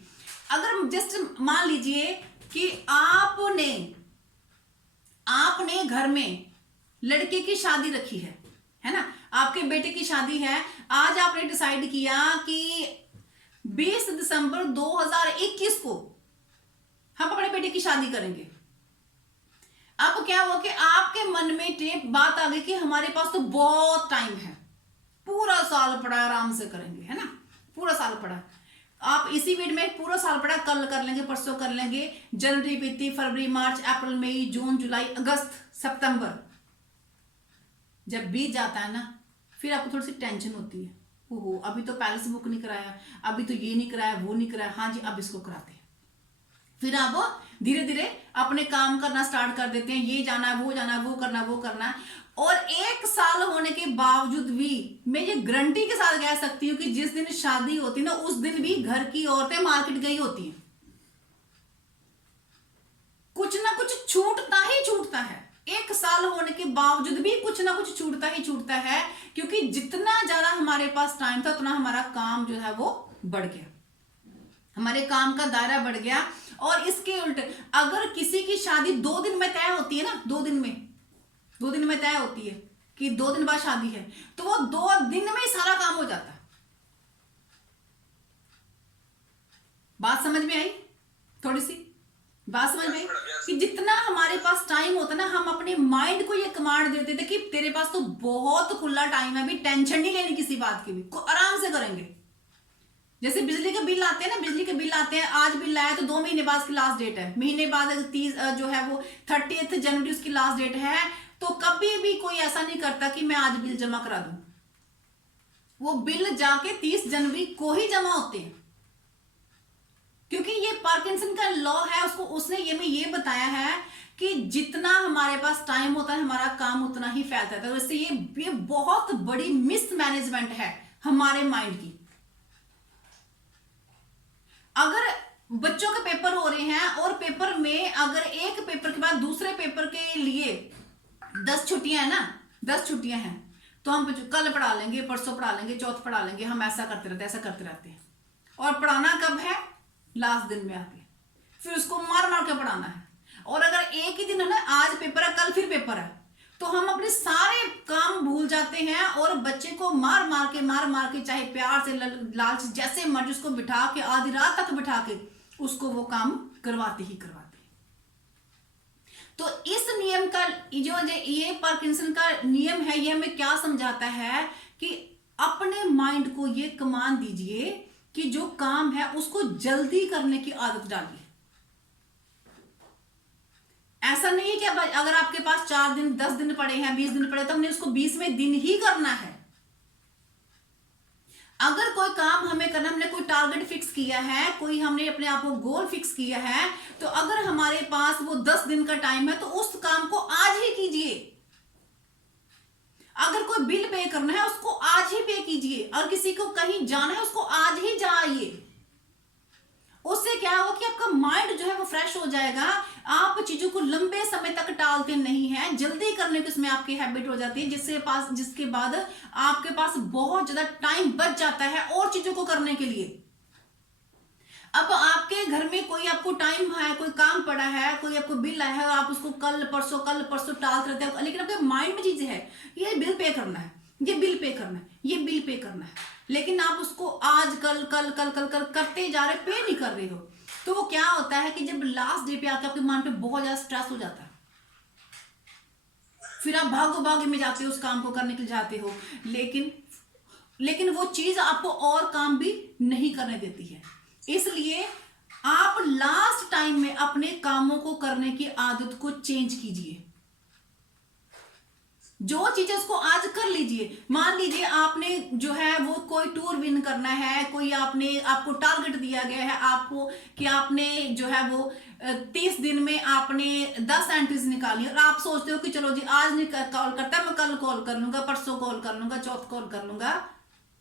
अगर जस्ट मान लीजिए कि आपने घर में लड़के की शादी रखी है ना, आपके बेटे की शादी है, आज आपने डिसाइड किया कि 20 दिसंबर 2021 को हम अपने बेटे की शादी करेंगे। अब क्या हुआ कि आपके मन में बात आ गई कि हमारे पास तो बहुत टाइम है, पूरा साल पड़ा है, आराम से करेंगे, है ना, पूरा साल पड़ा। आप इसी वीड में पूरा साल पड़ा, कल कर लेंगे, परसों कर लेंगे, जनवरी बीती, फरवरी, मार्च, अप्रैल, मई, जून, जुलाई, अगस्त, सितंबर जब बीत जाता है ना, फिर आपको थोड़ी सी टेंशन होती है, ओहो अभी तो पैलेस बुक नहीं कराया, अभी तो ये नहीं कराया, वो नहीं कराया, हाँ जी अब इसको कराते हैं। फिर आप धीरे धीरे अपने काम करना स्टार्ट कर देते हैं, ये जाना है, वो जाना है, वो करना है, वो करना है। और 1 साल होने के बावजूद भी मैं ये गारंटी के साथ कह सकती हूँ कि जिस दिन शादी होती है ना, उस दिन भी घर की औरतें मार्केट गई होती हैं, कुछ ना कुछ छूटता ही छूटता है। 1 साल होने के बावजूद भी कुछ ना कुछ छूटता ही छूटता है, क्योंकि जितना ज्यादा हमारे पास टाइम था उतना हमारा काम जो है वो बढ़ गया, हमारे काम का दायरा बढ़ गया। और इसके उल्टे अगर किसी की शादी 2 दिन में तय होती है ना, 2 दिन में तय होती है कि 2 दिन बाद शादी है, तो वो 2 दिन में ही सारा काम हो जाता है। बात समझ में आई? थोड़ी सी बात समझ में आई कि जितना हमारे पास टाइम होता है ना, हम अपने माइंड को ये कमांड देते थे कि तेरे पास तो बहुत खुला टाइम है, अभी टेंशन नहीं लेनी किसी बात की भी, आराम से करेंगे। जैसे बिजली के बिल आते हैं ना, बिजली के बिल आते हैं, आज बिल आया तो 2 महीने बाद उसकी लास्ट डेट है, महीने बाद 30 जो है वो 30 जनवरी उसकी लास्ट डेट है। तो कभी भी कोई ऐसा नहीं करता कि मैं आज बिल जमा करा दूं। वो बिल जाके 30 जनवरी को ही जमा होते हैं, क्योंकि ये पार्किंसन का लॉ है। उसको उसने ये बताया है कि जितना हमारे पास टाइम होता है हमारा काम उतना ही फैलता है। तो इससे ये बहुत बड़ी मिसमैनेजमेंट है हमारे माइंड की। अगर बच्चों के पेपर हो रहे हैं और पेपर में अगर एक पेपर के बाद दूसरे पेपर के लिए 10 छुट्टियां है ना, 10 छुट्टियां हैं, तो हम कल पढ़ा लेंगे, परसों पढ़ा लेंगे, चौथ पढ़ा लेंगे, हम ऐसा करते रहते हैं। और पढ़ाना कब है? लास्ट दिन में आके, फिर उसको मार मार के पढ़ाना है। और अगर एक ही दिन है ना, आज पेपर है कल फिर पेपर है, तो हम अपने सारे काम भूल जाते हैं और बच्चे को मार मार के चाहे प्यार से लालच जैसे मर्जी उसको बिठा के आधी रात तक बिठा के उसको वो काम करवाते ही करवाते। तो इस नियम का जो ये पार्किंसन का नियम है, ये हमें क्या समझाता है कि अपने माइंड को ये कमांड दीजिए कि जो काम है उसको जल्दी करने की आदत डालिए। ऐसा नहीं है कि अगर आपके पास 4 दिन 10 दिन पड़े हैं, 20 दिन पड़े, तो हमने उसको 20वें दिन ही करना है। अगर कोई काम हमें करना, हमने कोई टारगेट फिक्स किया है, कोई हमने अपने आप को गोल फिक्स किया है, तो अगर हमारे पास वो 10 दिन का टाइम है तो उस काम को आज ही कीजिए। अगर कोई बिल पे करना है उसको आज ही पे कीजिए, और किसी को कहीं जाना है उसको आज ही जाइए। उससे क्या होगा कि आपका माइंड जो है वो फ्रेश हो जाएगा। आप चीजों को लंबे समय तक टालते नहीं हैं, जल्दी करने की उसमें आपकी हैबिट हो जाती है, जिसके बाद आपके पास बहुत ज्यादा टाइम बच जाता है और चीजों को करने के लिए। अब आपके घर में कोई आपको टाइम है, कोई काम पड़ा है, कोई आपको बिल आया है, आप उसको कल परसों टालते रहते हैं, लेकिन आपके माइंड में चीजें है, ये बिल पे करना है, ये बिल पे करना है, ये बिल पे करना है, लेकिन आप उसको आज कल कल कल कल कल करते जा रहे, पे नहीं कर रहे हो। तो वो क्या होता है कि जब लास्ट डे पे आके आपके माइंड पे बहुत ज्यादा स्ट्रेस हो जाता है, फिर आप भागो भागे में जाते हो, उस काम को करने के लिए जाते हो, लेकिन वो चीज आपको और काम भी नहीं करने देती है। इसलिए आप लास्ट टाइम में अपने कामों को करने की आदत को चेंज कीजिए। जो चीजें उसको आज कर लीजिए। मान लीजिए आपने जो है वो कोई टूर विन करना है, कोई आपको टारगेट दिया गया है आपको कि आपने जो है वो 30 दिन में आपने 10 एंट्रीज निकाली, और आप सोचते हो कि चलो जी आज नहीं कॉल करता, मैं कल कॉल कर लूंगा, परसों कॉल कर लूंगा, चौथ कॉल कर लूंगा,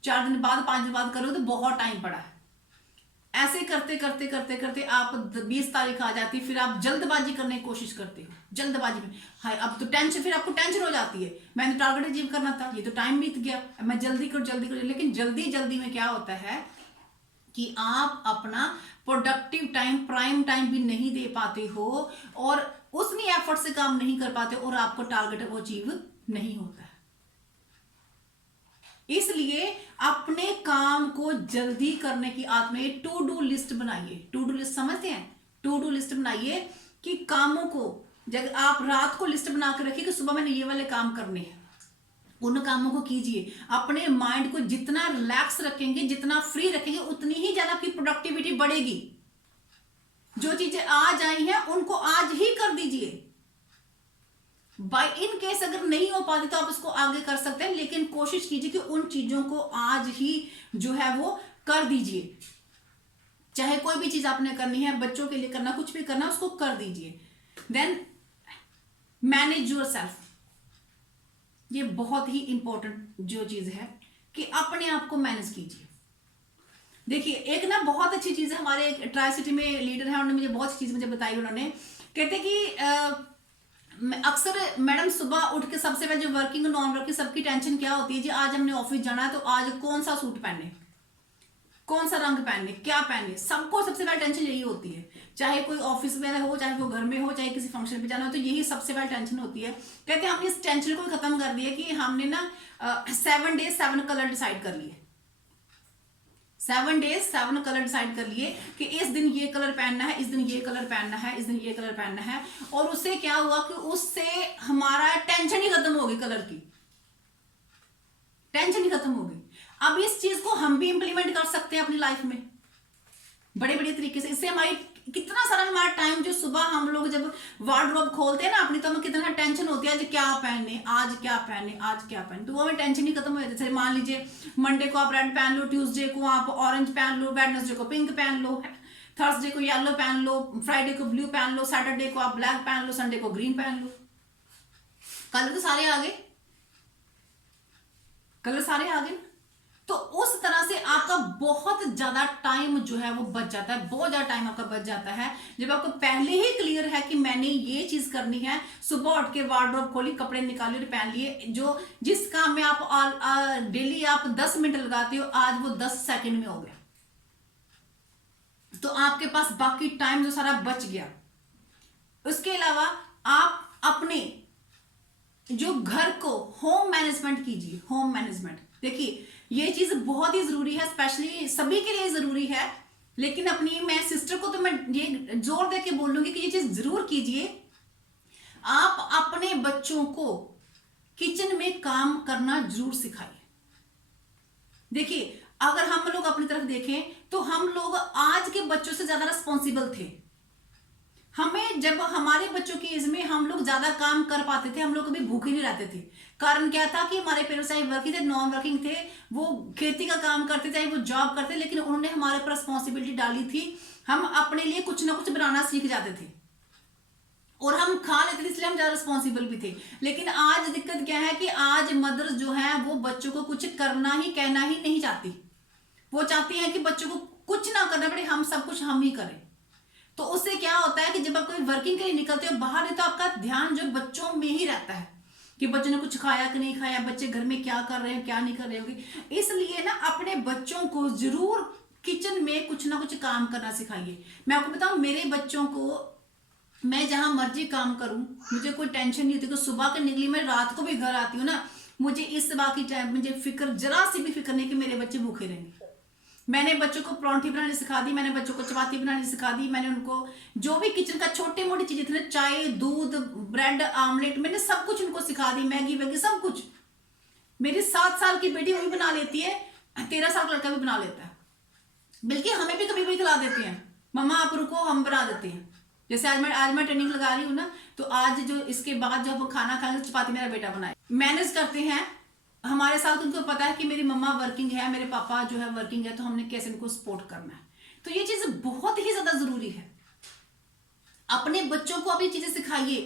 4 दिन बाद 5 दिन बाद करोगे तो बहुत टाइम पड़ा है। ऐसे करते करते करते करते आप 20 तारीख आ जाती है, फिर आप जल्दबाजी करने की कोशिश करते हो, जल्दबाजी में हाय अब तो टेंशन, फिर आपको टेंशन हो जाती है, मैंने तो टारगेट अचीव करना था, ये तो टाइम बीत गया, मैं जल्दी करूं। लेकिन जल्दी जल्दी में क्या होता है कि आप अपना प्रोडक्टिव टाइम, प्राइम टाइम भी नहीं दे पाते हो और उतनी एफर्ट से काम नहीं कर पाते और आपको टारगेट वो अचीव नहीं होता है। इसलिए अपने काम को जल्दी करने की आदत में टू डू लिस्ट बनाइए। टू डू लिस्ट समझते हैं? टू डू लिस्ट बनाइए कि कामों को, जब आप रात को लिस्ट बना के रखिए कि सुबह मैंने ये वाले काम करने हैं, उन कामों को कीजिए। अपने माइंड को जितना रिलैक्स रखेंगे, जितना फ्री रखेंगे, उतनी ही ज्यादा आपकी प्रोडक्टिविटी बढ़ेगी। जो चीजें आज आई हैं उनको आज ही कर दीजिए। बाय इन केस अगर नहीं हो पाती तो आप इसको आगे कर सकते हैं, लेकिन कोशिश कीजिए कि उन चीजों को आज ही जो है वो कर दीजिए। चाहे कोई भी चीज आपने करनी है, बच्चों के लिए करना, कुछ भी करना, उसको कर दीजिए। Then manage yourself. ये बहुत ही इंपॉर्टेंट जो चीज है कि अपने आप को मैनेज कीजिए। देखिए एक ना बहुत अच्छी चीज है, हमारे ट्राई सिटी में लीडर है, उन्होंने मुझे बहुत अच्छी चीज मुझे बताई। उन्होंने कहते कि अक्सर मैडम सुबह उठ के सबसे पहले जो वर्किंग नॉन वर्किंग सबकी टेंशन क्या होती है जी, आज हमने ऑफिस जाना है तो आज कौन सा सूट पहने, कौन सा रंग पहने, क्या पहने, सबको सबसे पहले टेंशन यही होती है। चाहे कोई ऑफिस में हो, चाहे वो घर में हो, चाहे किसी फंक्शन पे जाना हो, तो यही सबसे पहले टेंशन होती है। कहते हैं हमने इस टेंशन को खत्म कर दिया कि हमने ना 7 डेज 7 कलर डिसाइड कर लिए। 7 डेज 7 कलर डिसाइड कर लिए कि इस दिन ये कलर पहनना है, इस दिन ये कलर पहनना है, इस दिन ये कलर पहनना है। और उससे क्या हुआ कि उससे हमारा टेंशन ही खत्म हो गई, कलर की टेंशन ही खत्म हो गई। अब इस चीज को हम भी इंप्लीमेंट कर सकते हैं अपनी लाइफ में बड़े बड़े तरीके से। इससे हमारी कितना सारा हमारा टाइम, जो सुबह हम लोग जब वार्डरोब खोलते हैं ना अपनी, तो हमें कितना टेंशन होती है आज क्या पहने, आज क्या पहने, आज क्या पहने, तो वो हमें टेंशन ही खत्म हो जाती है। जैसे मान लीजिए मंडे को आप रेड पहन लो, ट्यूसडे को आप ऑरेंज पहन लो, वेडनेसडे को पिंक पहन लो, थर्सडे को येलो पहन लो, फ्राइडे को ब्लू पहन लो, सैटरडे को आप ब्लैक पहन लो, संडे को ग्रीन पहन लो। कलर तो सारे आ गए, कलर सारे आ गए। तो उस तरह से आपका बहुत ज्यादा टाइम जो है वो बच जाता है, बहुत ज्यादा टाइम आपका बच जाता है जब आपको पहले ही क्लियर है कि मैंने ये चीज करनी है। सुबह उठ के वार्डरोब खोली, कपड़े निकाले और पहन लिए। जो जिस काम में आप डेली आप 10 मिनट लगाते हो, आज वो 10 सेकंड में हो गया, तो आपके पास बाकी टाइम जो सारा बच गया। उसके अलावा आप अपने जो घर को होम मैनेजमेंट कीजिए। होम मैनेजमेंट, देखिए ये चीज बहुत ही जरूरी है, स्पेशली सभी के लिए जरूरी है, लेकिन अपनी मैं सिस्टर को तो मैं ये जोर दे के बोलूंगी कि ये चीज जरूर कीजिए। आप अपने बच्चों को किचन में काम करना जरूर सिखाइए। देखिए अगर हम लोग अपनी तरफ देखें तो हम लोग आज के बच्चों से ज्यादा रिस्पॉन्सिबल थे। हमें जब हमारे बच्चों की एज में हम लोग ज्यादा काम कर पाते थे, हम लोग कभी भूखे नहीं रहते थे। कारण क्या था कि हमारे पेरेंट्स चाहे वर्किंग थे, नॉन वर्किंग थे, वो खेती का काम करते, चाहे वो जॉब करते, लेकिन उन्होंने हमारे ऊपर रिस्पॉन्सिबिलिटी डाली थी। हम अपने लिए कुछ ना कुछ बनाना सीख जाते थे और हम खा लेते थे, इसलिए हम ज्यादा रिस्पॉन्सिबल भी थे। लेकिन आज दिक्कत क्या है कि आज मदर्स जो है वो बच्चों को कुछ करना ही, कहना ही नहीं चाहती। वो चाहती है कि बच्चों को कुछ ना करना पड़े, हम सब कुछ हम ही करें। तो उससे क्या होता है कि जब आप कोई वर्किंग के लिए निकलते हो बाहर, है तो आपका ध्यान जो बच्चों में ही रहता है कि बच्चों ने कुछ खाया कि नहीं खाया, बच्चे घर में क्या कर रहे हैं, क्या नहीं कर रहे होंगे। इसलिए ना अपने बच्चों को जरूर किचन में कुछ ना कुछ काम करना सिखाइए। मैं आपको बताऊं, मेरे बच्चों को मैं जहां मर्जी काम करूं, मुझे कोई टेंशन नहीं होती कि सुबह के निकली मैं रात को भी घर आती हूँ ना, मुझे इस बाकी टाइम मुझे फिक्र, जरा सी भी फिक्र नहीं कि मेरे बच्चे भूखे रहेंगे। मैंने बच्चों को परांठी बनानी सिखा दी, मैंने बच्चों को चपाती बनानी सिखा दी, मैंने उनको जो भी किचन का छोटे मोटी चीजें थी ना, चाय, दूध, ब्रेड, आमलेट, मैंने सब कुछ उनको सिखा दी, मैगी वैगी सब कुछ। मेरी 7 साल की बेटी वही बना लेती है, 13 साल का लड़का भी बना लेता है। बल्कि हमें भी कभी कभी खिला देती हैं, मम्मा आप रुको हम बना देते हैं। जैसे आज मैं ट्रेनिंग लगा रही हूँ ना, तो आज जो इसके बाद जब खाना खाएंगे चपाती मेरा बेटा बनाए, मैनेज करते हैं हमारे साथ। उनको पता है कि मेरी मम्मा वर्किंग है, मेरे पापा जो है वर्किंग है, तो हमने कैसे इनको सपोर्ट करना है। तो ये चीज बहुत ही ज्यादा जरूरी है। अपने बच्चों को आप ये चीजें सिखाइए।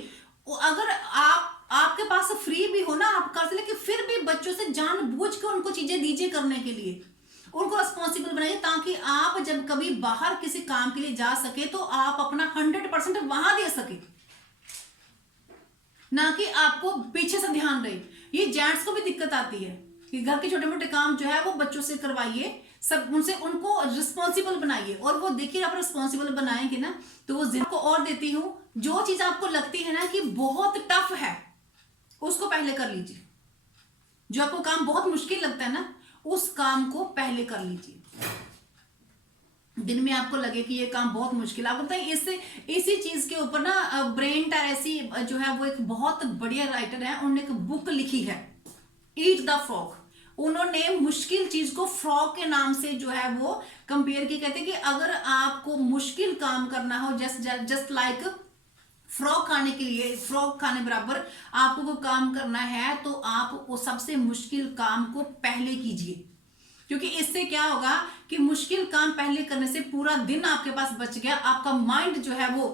अगर आपके पास फ्री भी हो ना, आप कर सकते, लेकिन फिर भी बच्चों से जानबूझ के उनको चीजें दीजिए करने के लिए, उनको रिस्पॉन्सिबल बनाइए, ताकि आप जब कभी बाहर किसी काम के लिए जा सके तो आप अपना 100% वहां दे सके, ना कि आपको पीछे से ध्यान रहे। ये जेंट्स को भी दिक्कत आती है कि घर के छोटे मोटे काम जो है वो बच्चों से करवाइए, सब उनसे उनको रिस्पॉन्सिबल बनाइए। और वो देखिए आप रिस्पॉन्सिबल बनाएंगे ना तो वो जिनको और देती हूं, जो चीज आपको लगती है ना कि बहुत टफ है उसको पहले कर लीजिए। जो आपको काम बहुत मुश्किल लगता है ना, उस काम को पहले कर लीजिए। दिन में आपको लगे कि ये काम बहुत मुश्किल, आपको बताइए इससे इसी चीज के ऊपर ना ब्रेन टेरेसी जो है वो एक बहुत बढ़िया राइटर है, उन्होंने एक बुक लिखी है, ईट द फ्रॉग। उन्होंने मुश्किल चीज को फ्रॉग के नाम से जो है वो कंपेयर की। कहते हैं कि अगर आपको मुश्किल काम करना हो, जस्ट लाइक फ्रॉग खाने के लिए, फ्रॉग खाने बराबर आपको वो काम करना है, तो आप वो सबसे मुश्किल काम को पहले कीजिए। क्योंकि इससे क्या होगा कि मुश्किल काम पहले करने से पूरा दिन आपके पास बच गया, आपका माइंड जो है वो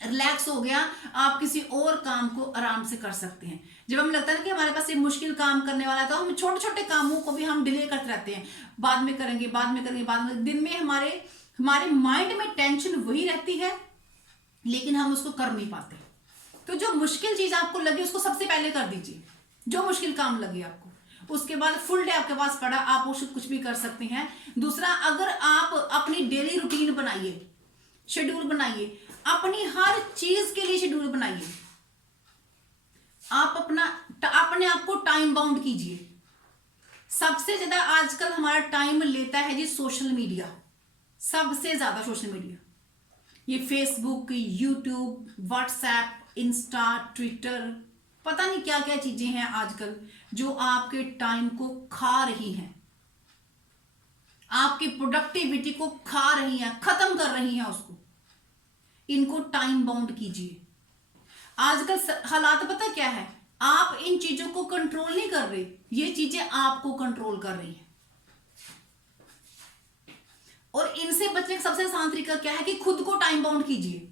रिलैक्स हो गया, आप किसी और काम को आराम से कर सकते हैं। जब हमें लगता है ना कि हमारे पास ये मुश्किल काम करने वाला है, तो हम छोटे छोटे कामों को भी हम डिले करते रहते हैं, बाद में करेंगे, बाद में करेंगे, बाद में। दिन में हमारे माइंड में टेंशन वही रहती है, लेकिन हम उसको कर नहीं पाते। तो जो मुश्किल चीज आपको लगे उसको सबसे पहले कर दीजिए, जो मुश्किल काम लगे आपको। उसके बाद फुल डे आपके पास पड़ा, आप उसको कुछ भी कर सकते हैं। दूसरा, अगर आप अपनी डेली रूटीन बनाइए, शेड्यूल बनाइए, अपनी हर चीज के लिए शेड्यूल बनाइए। आप अपने आप को टाइम बाउंड कीजिए। सबसे ज्यादा आजकल हमारा टाइम लेता है जी सोशल मीडिया, सबसे ज्यादा सोशल मीडिया, ये Facebook, YouTube, WhatsApp, Insta, Twitter, पता नहीं क्या क्या चीजें हैं आजकल जो आपके टाइम को खा रही हैं। आपकी प्रोडक्टिविटी को खा रही हैं, खत्म कर रही हैं उसको, इनको टाइम बाउंड कीजिए। आजकल हालात पता क्या है, आप इन चीजों को कंट्रोल नहीं कर रहे, ये चीजें आपको कंट्रोल कर रही हैं। और इनसे बचने का सबसे आसान तरीका क्या है कि खुद को टाइम बाउंड कीजिए,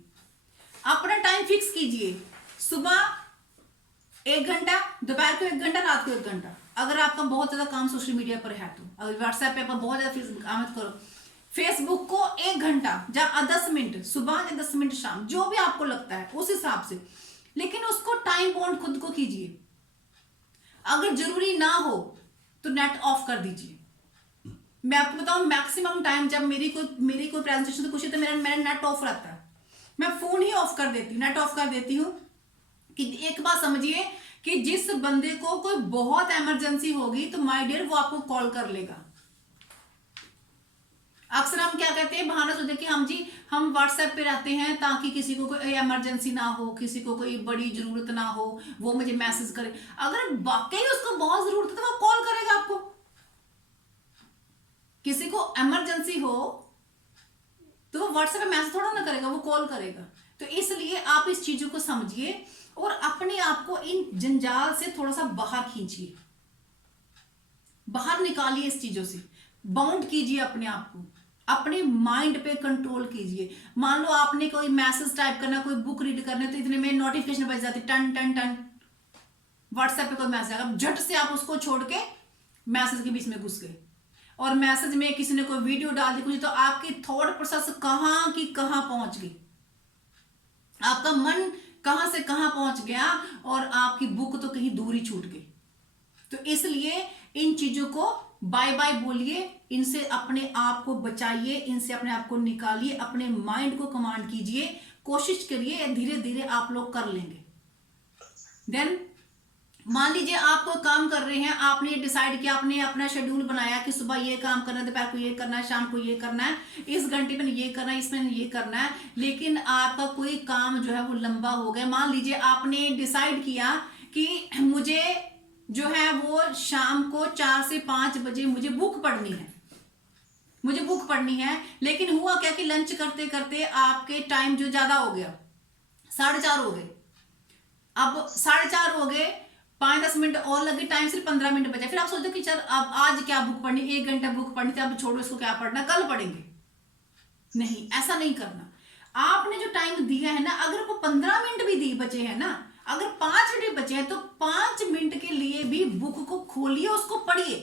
अपना टाइम फिक्स कीजिए। सुबह 1 घंटा, दोपहर को 1 घंटा, रात को 1 घंटा। अगर आपका बहुत ज्यादा काम सोशल मीडिया पर है तो, अगर व्हाट्सएप पे आप बहुत ज्यादा फेसबुक आमद करो, फेसबुक को 1 घंटा या 10 मिनट सुबह या 10 मिनट शाम, जो भी आपको लगता है उस हिसाब से, लेकिन उसको टाइम बाउंड खुद को कीजिए। अगर जरूरी ना हो तो नेट ऑफ कर दीजिए। मैं आपको बताऊं, मैक्सिमम टाइम जब मेरी कोई प्रेजेंटेशन तो कुछ है तो मेरा नेट ऑफ रहता है, मैं फोन ही ऑफ कर देती हूँ, नेट ऑफ कर देती हूँ। कि एक बात समझिए कि जिस बंदे को कोई बहुत इमरजेंसी होगी तो माय डियर वो आपको कॉल कर लेगा। अक्सर हम क्या कहते हैं, बहाना सोचते कि हम जी हम व्हाट्सएप पे रहते हैं ताकि किसी को कोई इमरजेंसी ना हो, किसी को कोई बड़ी जरूरत ना हो, वो मुझे मैसेज करे। अगर वाकई उसको बहुत जरूरत है तो वो कॉल करेगा आपको। किसी को इमरजेंसी हो तो वो व्हाट्सएप पे मैसेज थोड़ा ना करेगा, वो कॉल करेगा। तो इसलिए आप इस चीजों को समझिए और अपने आप को इन जंजाल से थोड़ा सा बाहर खींचिए, बाहर निकालिए इस चीजों से, बाउंड कीजिए अपने आप को, अपने माइंड पे कंट्रोल कीजिए। मान लो आपने कोई मैसेज टाइप करना, कोई बुक रीड करना, तो इतने में नोटिफिकेशन बज जाती, टन टन टन, व्हाट्सएप पे कोई मैसेज आएगा, झट से आप उसको छोड़ के मैसेज के बीच में घुस गए, और मैसेज में किसी ने कोई वीडियो डाल दी कुछ, तो आपकी थॉट प्रोसेस कहां की कहां पहुंच गई, आपका मन कहां से कहां पहुंच गया, और आपकी बुक तो कहीं दूर ही छूट गई। तो इसलिए इन चीजों को बाय बाय बोलिए, इनसे अपने आप को बचाइए, इनसे अपने आप को निकालिए, अपने माइंड को कमांड कीजिए, कोशिश करिए, धीरे धीरे आप लोग कर लेंगे। देन मान लीजिए आप कोई काम कर रहे हैं, आपने डिसाइड किया, आपने अपना शेड्यूल बनाया कि सुबह ये काम करना है, दोपहर को ये करना है, शाम को ये करना है, इस घंटे में ये करना है, इसमें ये करना है, लेकिन आपका कोई काम जो है वो लंबा हो गया। मान लीजिए आपने डिसाइड किया कि मुझे जो है वो शाम को 4 से 5 बजे मुझे बुक पढ़नी है, मुझे बुक पढ़नी है, लेकिन हुआ क्या कि लंच करते करते आपके टाइम जो ज्यादा हो गया, 4:30 हो गए। अब 4:30 हो गए, 5-10 मिनट और लगे, टाइम सिर्फ 15 मिनट बचा। फिर आप सोचते हो कि चल अब आज क्या बुक पढ़नी, 1 घंटा बुक पढ़नी थी, अब छोड़ो इसको, क्या पढ़ना, कल पढ़ेंगे। नहीं, ऐसा नहीं करना। आपने जो टाइम दिया है ना, अगर वो 15 मिनट भी दी बचे हैं ना, अगर 5 मिनट बचे हैं तो 5 मिनट के लिए भी बुक को खोलिए, उसको पढ़िए।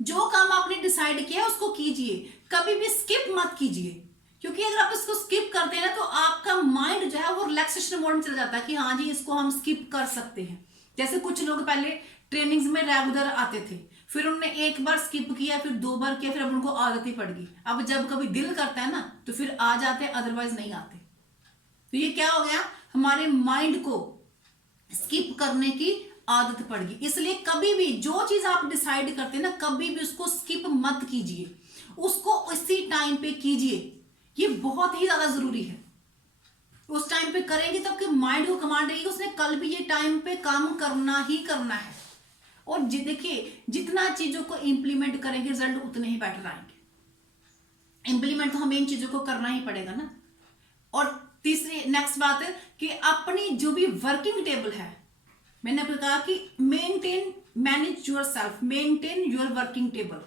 जो काम आपने डिसाइड किया उसको कीजिए, कभी भी स्किप मत कीजिए, क्योंकि अगर आप इसको स्किप करते हैं ना तो आपका माइंड जो है वो रिलैक्सेशन मोड में चला जाता है कि हाँ जी इसको हम स्किप कर सकते हैं। जैसे कुछ लोग पहले ट्रेनिंग्स में रेगुलर आते थे, फिर उन्होंने 1 बार स्किप किया, फिर 2 बार किया, फिर अब उनको आदत ही पड़ गई। अब जब कभी दिल करता है ना तो फिर आ जाते, अदरवाइज नहीं आते। तो ये क्या हो गया, हमारे माइंड को स्किप करने की आदत पड़ गई। इसलिए कभी भी जो चीज आप डिसाइड करते हैं ना, कभी भी उसको स्किप मत कीजिए, उसको उसी टाइम पे कीजिए। ये बहुत ही ज्यादा जरूरी है। उस टाइम पे करेंगे तो आपके माइंड को कमांड रहेगी, उसने कल भी ये टाइम पे काम करना ही करना है। और देखिए जितना चीजों को इंप्लीमेंट करेंगे रिजल्ट उतने ही बेटर आएंगे। इंप्लीमेंट तो हमें इन चीजों को करना ही पड़ेगा ना। और तीसरी नेक्स्ट बात है कि अपनी जो भी वर्किंग टेबल है, मैंने आपको कहा कि manage your self, maintain your working table.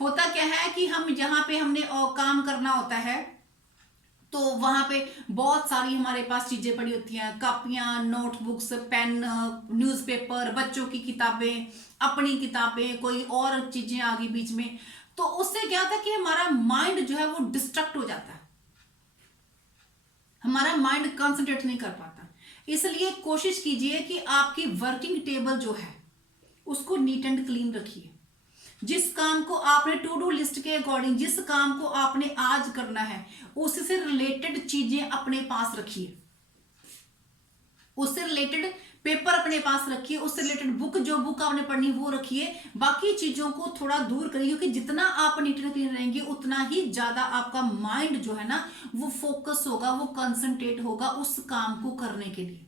होता क्या है कि हम जहां पे हमने काम करना होता है तो वहां पे बहुत सारी हमारे पास चीजें पड़ी होती हैं, कॉपियां, नोटबुक्स, पेन, न्यूज़पेपर, बच्चों की किताबें, अपनी किताबें, कोई और चीजें आ गई बीच में। तो उससे क्या होता है कि हमारा माइंड जो है वो डिस्ट्रैक्ट हो जाता है, हमारा माइंड कंसंट्रेट नहीं कर पाता। इसलिए कोशिश कीजिए कि आपकी वर्किंग टेबल जो है उसको नीट एंड क्लीन रखिए। जिस काम को आपने टू डू लिस्ट के अकॉर्डिंग, जिस काम को आपने आज करना है, उससे रिलेटेड चीजें अपने पास रखिए, उससे रिलेटेड पेपर अपने पास रखिए, उससे रिलेटेड बुक, जो बुक आपने पढ़नी वो रखिए। बाकी चीजों को थोड़ा दूर करिए, क्योंकि जितना आप नीट एंड क्लीन रहेंगे उतना ही ज्यादा आपका माइंड जो है ना वो फोकस होगा, वो कंसंट्रेट होगा उस काम को करने के लिए,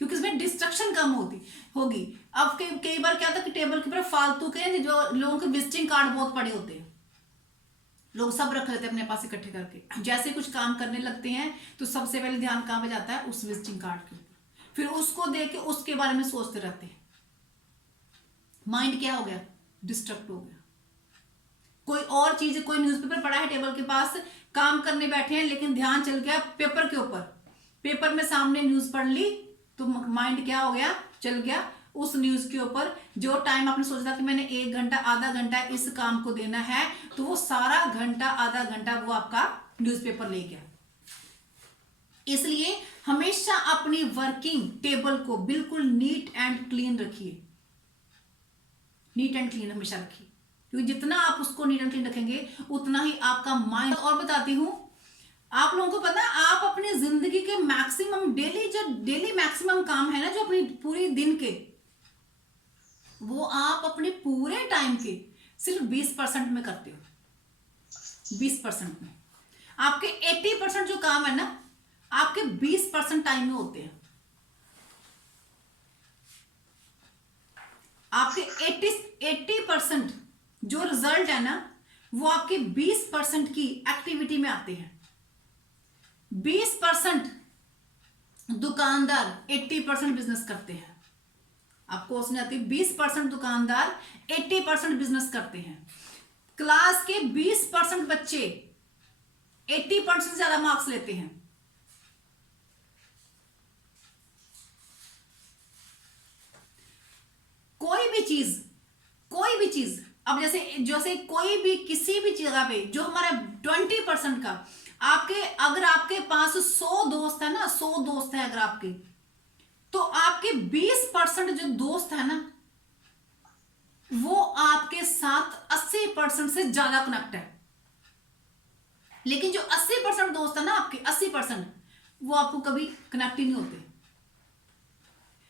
क्योंकि इसमें डिस्ट्रक्शन कम होगी। अब कई बार क्या होता है कि टेबल के ऊपर फालतू के जो लोगों के विजिटिंग कार्ड बहुत पड़े होते हैं, लोग सब रख लेते हैं अपने पास इकट्ठे करके। जैसे कुछ काम करने लगते हैं तो सबसे पहले ध्यान कहां पे जाता है? उस विजिटिंग कार्ड के ऊपर, फिर उसको देख के उसके बारे में सोचते रहते हैं। माइंड क्या हो गया? डिस्ट्रक्ट हो गया। कोई और चीज, कोई न्यूज़पेपर पड़ा है टेबल के पास, काम करने बैठे हैं लेकिन ध्यान चल गया पेपर के ऊपर, पेपर में सामने न्यूज पढ़ ली तो माइंड क्या हो गया? चल गया उस न्यूज के ऊपर। जो टाइम आपने सोचा था कि मैंने 1 घंटा आधा घंटा इस काम को देना है, तो वो सारा घंटा आधा घंटा वो आपका न्यूज़पेपर ले गया। इसलिए हमेशा अपनी वर्किंग टेबल को बिल्कुल नीट एंड क्लीन रखिए, नीट एंड क्लीन हमेशा रखिए, क्योंकि जितना आप उसको नीट एंड क्लीन रखेंगे उतना ही आपका माइंड। और बताती हूं, आप लोगों को पता है आप अपनी जिंदगी के मैक्सिमम डेली मैक्सिमम काम है ना, जो अपनी पूरी दिन के, वो आप अपने पूरे टाइम के सिर्फ 20% में करते हो। 20% में आपके 80% जो काम है ना, आपके 20% टाइम में होते हैं। आपके 80% जो रिजल्ट है ना, वो आपके 20% की एक्टिविटी में आते हैं। 20% दुकानदार 80% बिजनेस करते हैं। आपको उसने आती 20% दुकानदार 80% बिजनेस करते हैं। क्लास के 20% बच्चे 80% से ज्यादा मार्क्स लेते हैं। कोई भी चीज अब जैसे कोई भी किसी भी जगह पे जो हमारा 20% का, अगर आपके पास 100 दोस्त है ना, 100 दोस्त है अगर आपके, तो आपके 20% जो दोस्त है ना, वो आपके साथ 80% से ज्यादा कनेक्ट है। लेकिन जो 80% दोस्त है ना आपके, 80% वो आपको कभी कनेक्ट ही नहीं होते।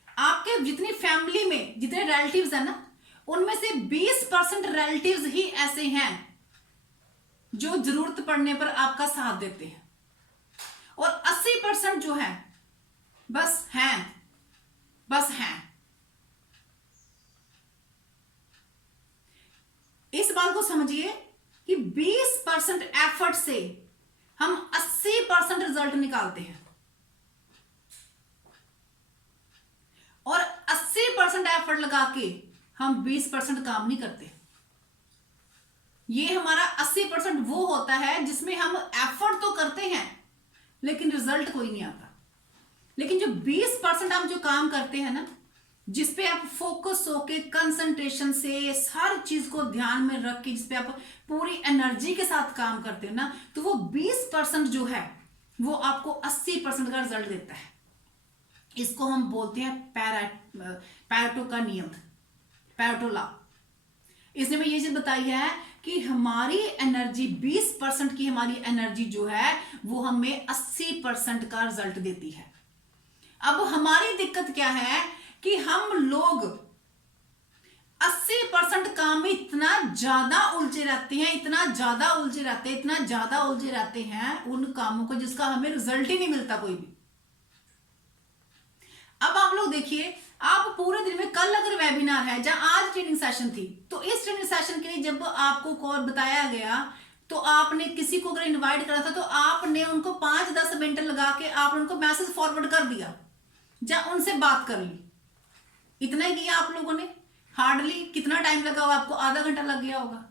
आपके जितनी फैमिली में जितने रिलेटिव्स है ना, उनमें से 20% रिलेटिव्स ही ऐसे हैं जो जरूरत पड़ने पर आपका साथ देते हैं, और 80% जो है बस हैं। इस बात को समझिए कि 20% एफर्ट से हम 80% रिजल्ट निकालते हैं, और 80% एफर्ट लगा के हम 20% काम नहीं करते। ये हमारा 80% वो होता है जिसमें हम एफर्ट तो करते हैं लेकिन रिजल्ट कोई नहीं आता। लेकिन जो 20% हम जो काम करते हैं ना, जिसपे आप फोकस होके कंसंट्रेशन से हर चीज को ध्यान में रख के, जिसपे आप पूरी एनर्जी के साथ काम करते हो ना, तो वो 20% जो है वो आपको 80% का रिजल्ट देता है। इसको हम बोलते हैं पैरेटो का नियम, पैरेटो लॉ। इसने में ये चीज बताई है कि हमारी एनर्जी 20% की हमारी एनर्जी जो है वो हमें 80% का रिजल्ट देती है। अब हमारी दिक्कत क्या है कि हम लोग 80% काम में इतना ज्यादा उलझे रहते हैं उन कामों को जिसका हमें रिजल्ट ही नहीं मिलता कोई भी। अब आप लोग देखिए, आप पूरे दिन में, कल अगर वेबिनार है जहां आज ट्रेनिंग सेशन थी, तो इस ट्रेनिंग सेशन के लिए जब आपको कॉल बताया गया तो आपने किसी को अगर इनवाइट करा था तो आपने उनको 5-10 मिनट लगा के आपने उनको मैसेज फॉरवर्ड कर दिया, जहां उनसे बात कर ली। इतना ही किया आप लोगों ने। हार्डली कितना टाइम लगा होगा आपको? आधा घंटा लग गया होगा,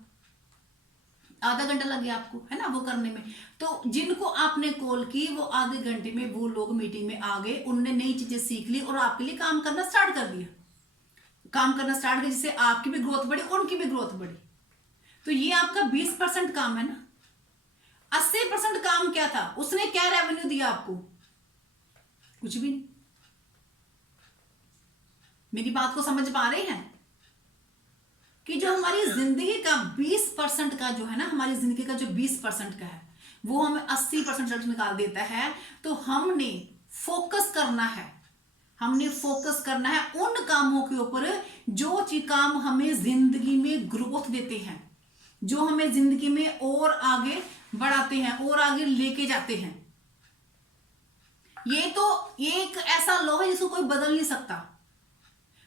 आधा घंटा लग गया आपको, है ना, वो करने में। तो जिनको आपने कॉल की वो आधे घंटे में वो लोग मीटिंग में आ गए, उनने नई चीजें सीख ली और आपके लिए काम करना स्टार्ट कर दिया, जिससे आपकी भी ग्रोथ बढ़ी, उनकी भी ग्रोथ बढ़ी। तो ये आपका 20% काम है ना। 80% काम क्या था? उसने क्या रेवेन्यू दिया आपको? कुछ भी नहीं। मेरी बात को समझ पा रहे हैं कि जो हमारी जिंदगी का 20% का जो है ना, हमारी जिंदगी का जो 20% का है वो हमें 80% रिजल्ट निकाल देता है। तो हमने फोकस करना है उन कामों के ऊपर जो काम हमें जिंदगी में ग्रोथ देते हैं, जो हमें जिंदगी में और आगे बढ़ाते हैं और आगे लेके जाते हैं। ये एक ऐसा लॉ है जिसको कोई बदल नहीं सकता।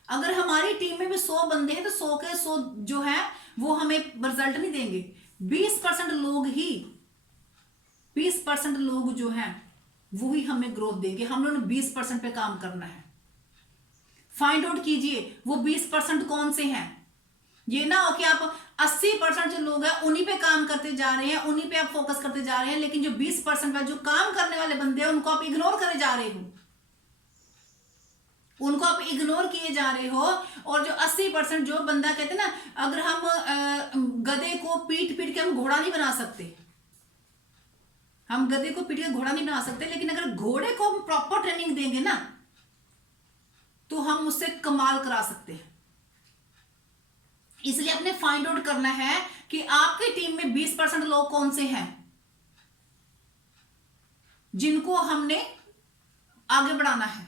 अगर हमारी टीम में भी 100 बंदे हैं तो 100 के 100 जो है वो हमें रिजल्ट नहीं देंगे। 20% लोग ही 20% लोग जो हैं वो ही हमें ग्रोथ देंगे। हम लोगों ने 20% पे काम करना है। फाइंड आउट कीजिए वो 20% कौन से हैं। ये ना हो कि आप 80% जो लोग हैं उन्हीं पे काम करते जा रहे हैं, उन्हीं पे आप फोकस करते जा रहे हैं, लेकिन जो 20% जो काम करने वाले बंदे हैं उनको आप इग्नोर करे जा रहे हो, उनको आप इग्नोर किए जा रहे हो। और जो 80% जो बंदा कहते हैं ना, अगर हम गधे को पीट पीट के हम घोड़ा नहीं बना सकते, हम गधे को पीट के घोड़ा नहीं बना सकते, लेकिन अगर घोड़े को हम प्रॉपर ट्रेनिंग देंगे ना तो हम उससे कमाल करा सकते हैं। इसलिए अपने फाइंड आउट करना है कि आपकी टीम में 20% लोग कौन से हैं जिनको हमने आगे बढ़ाना है,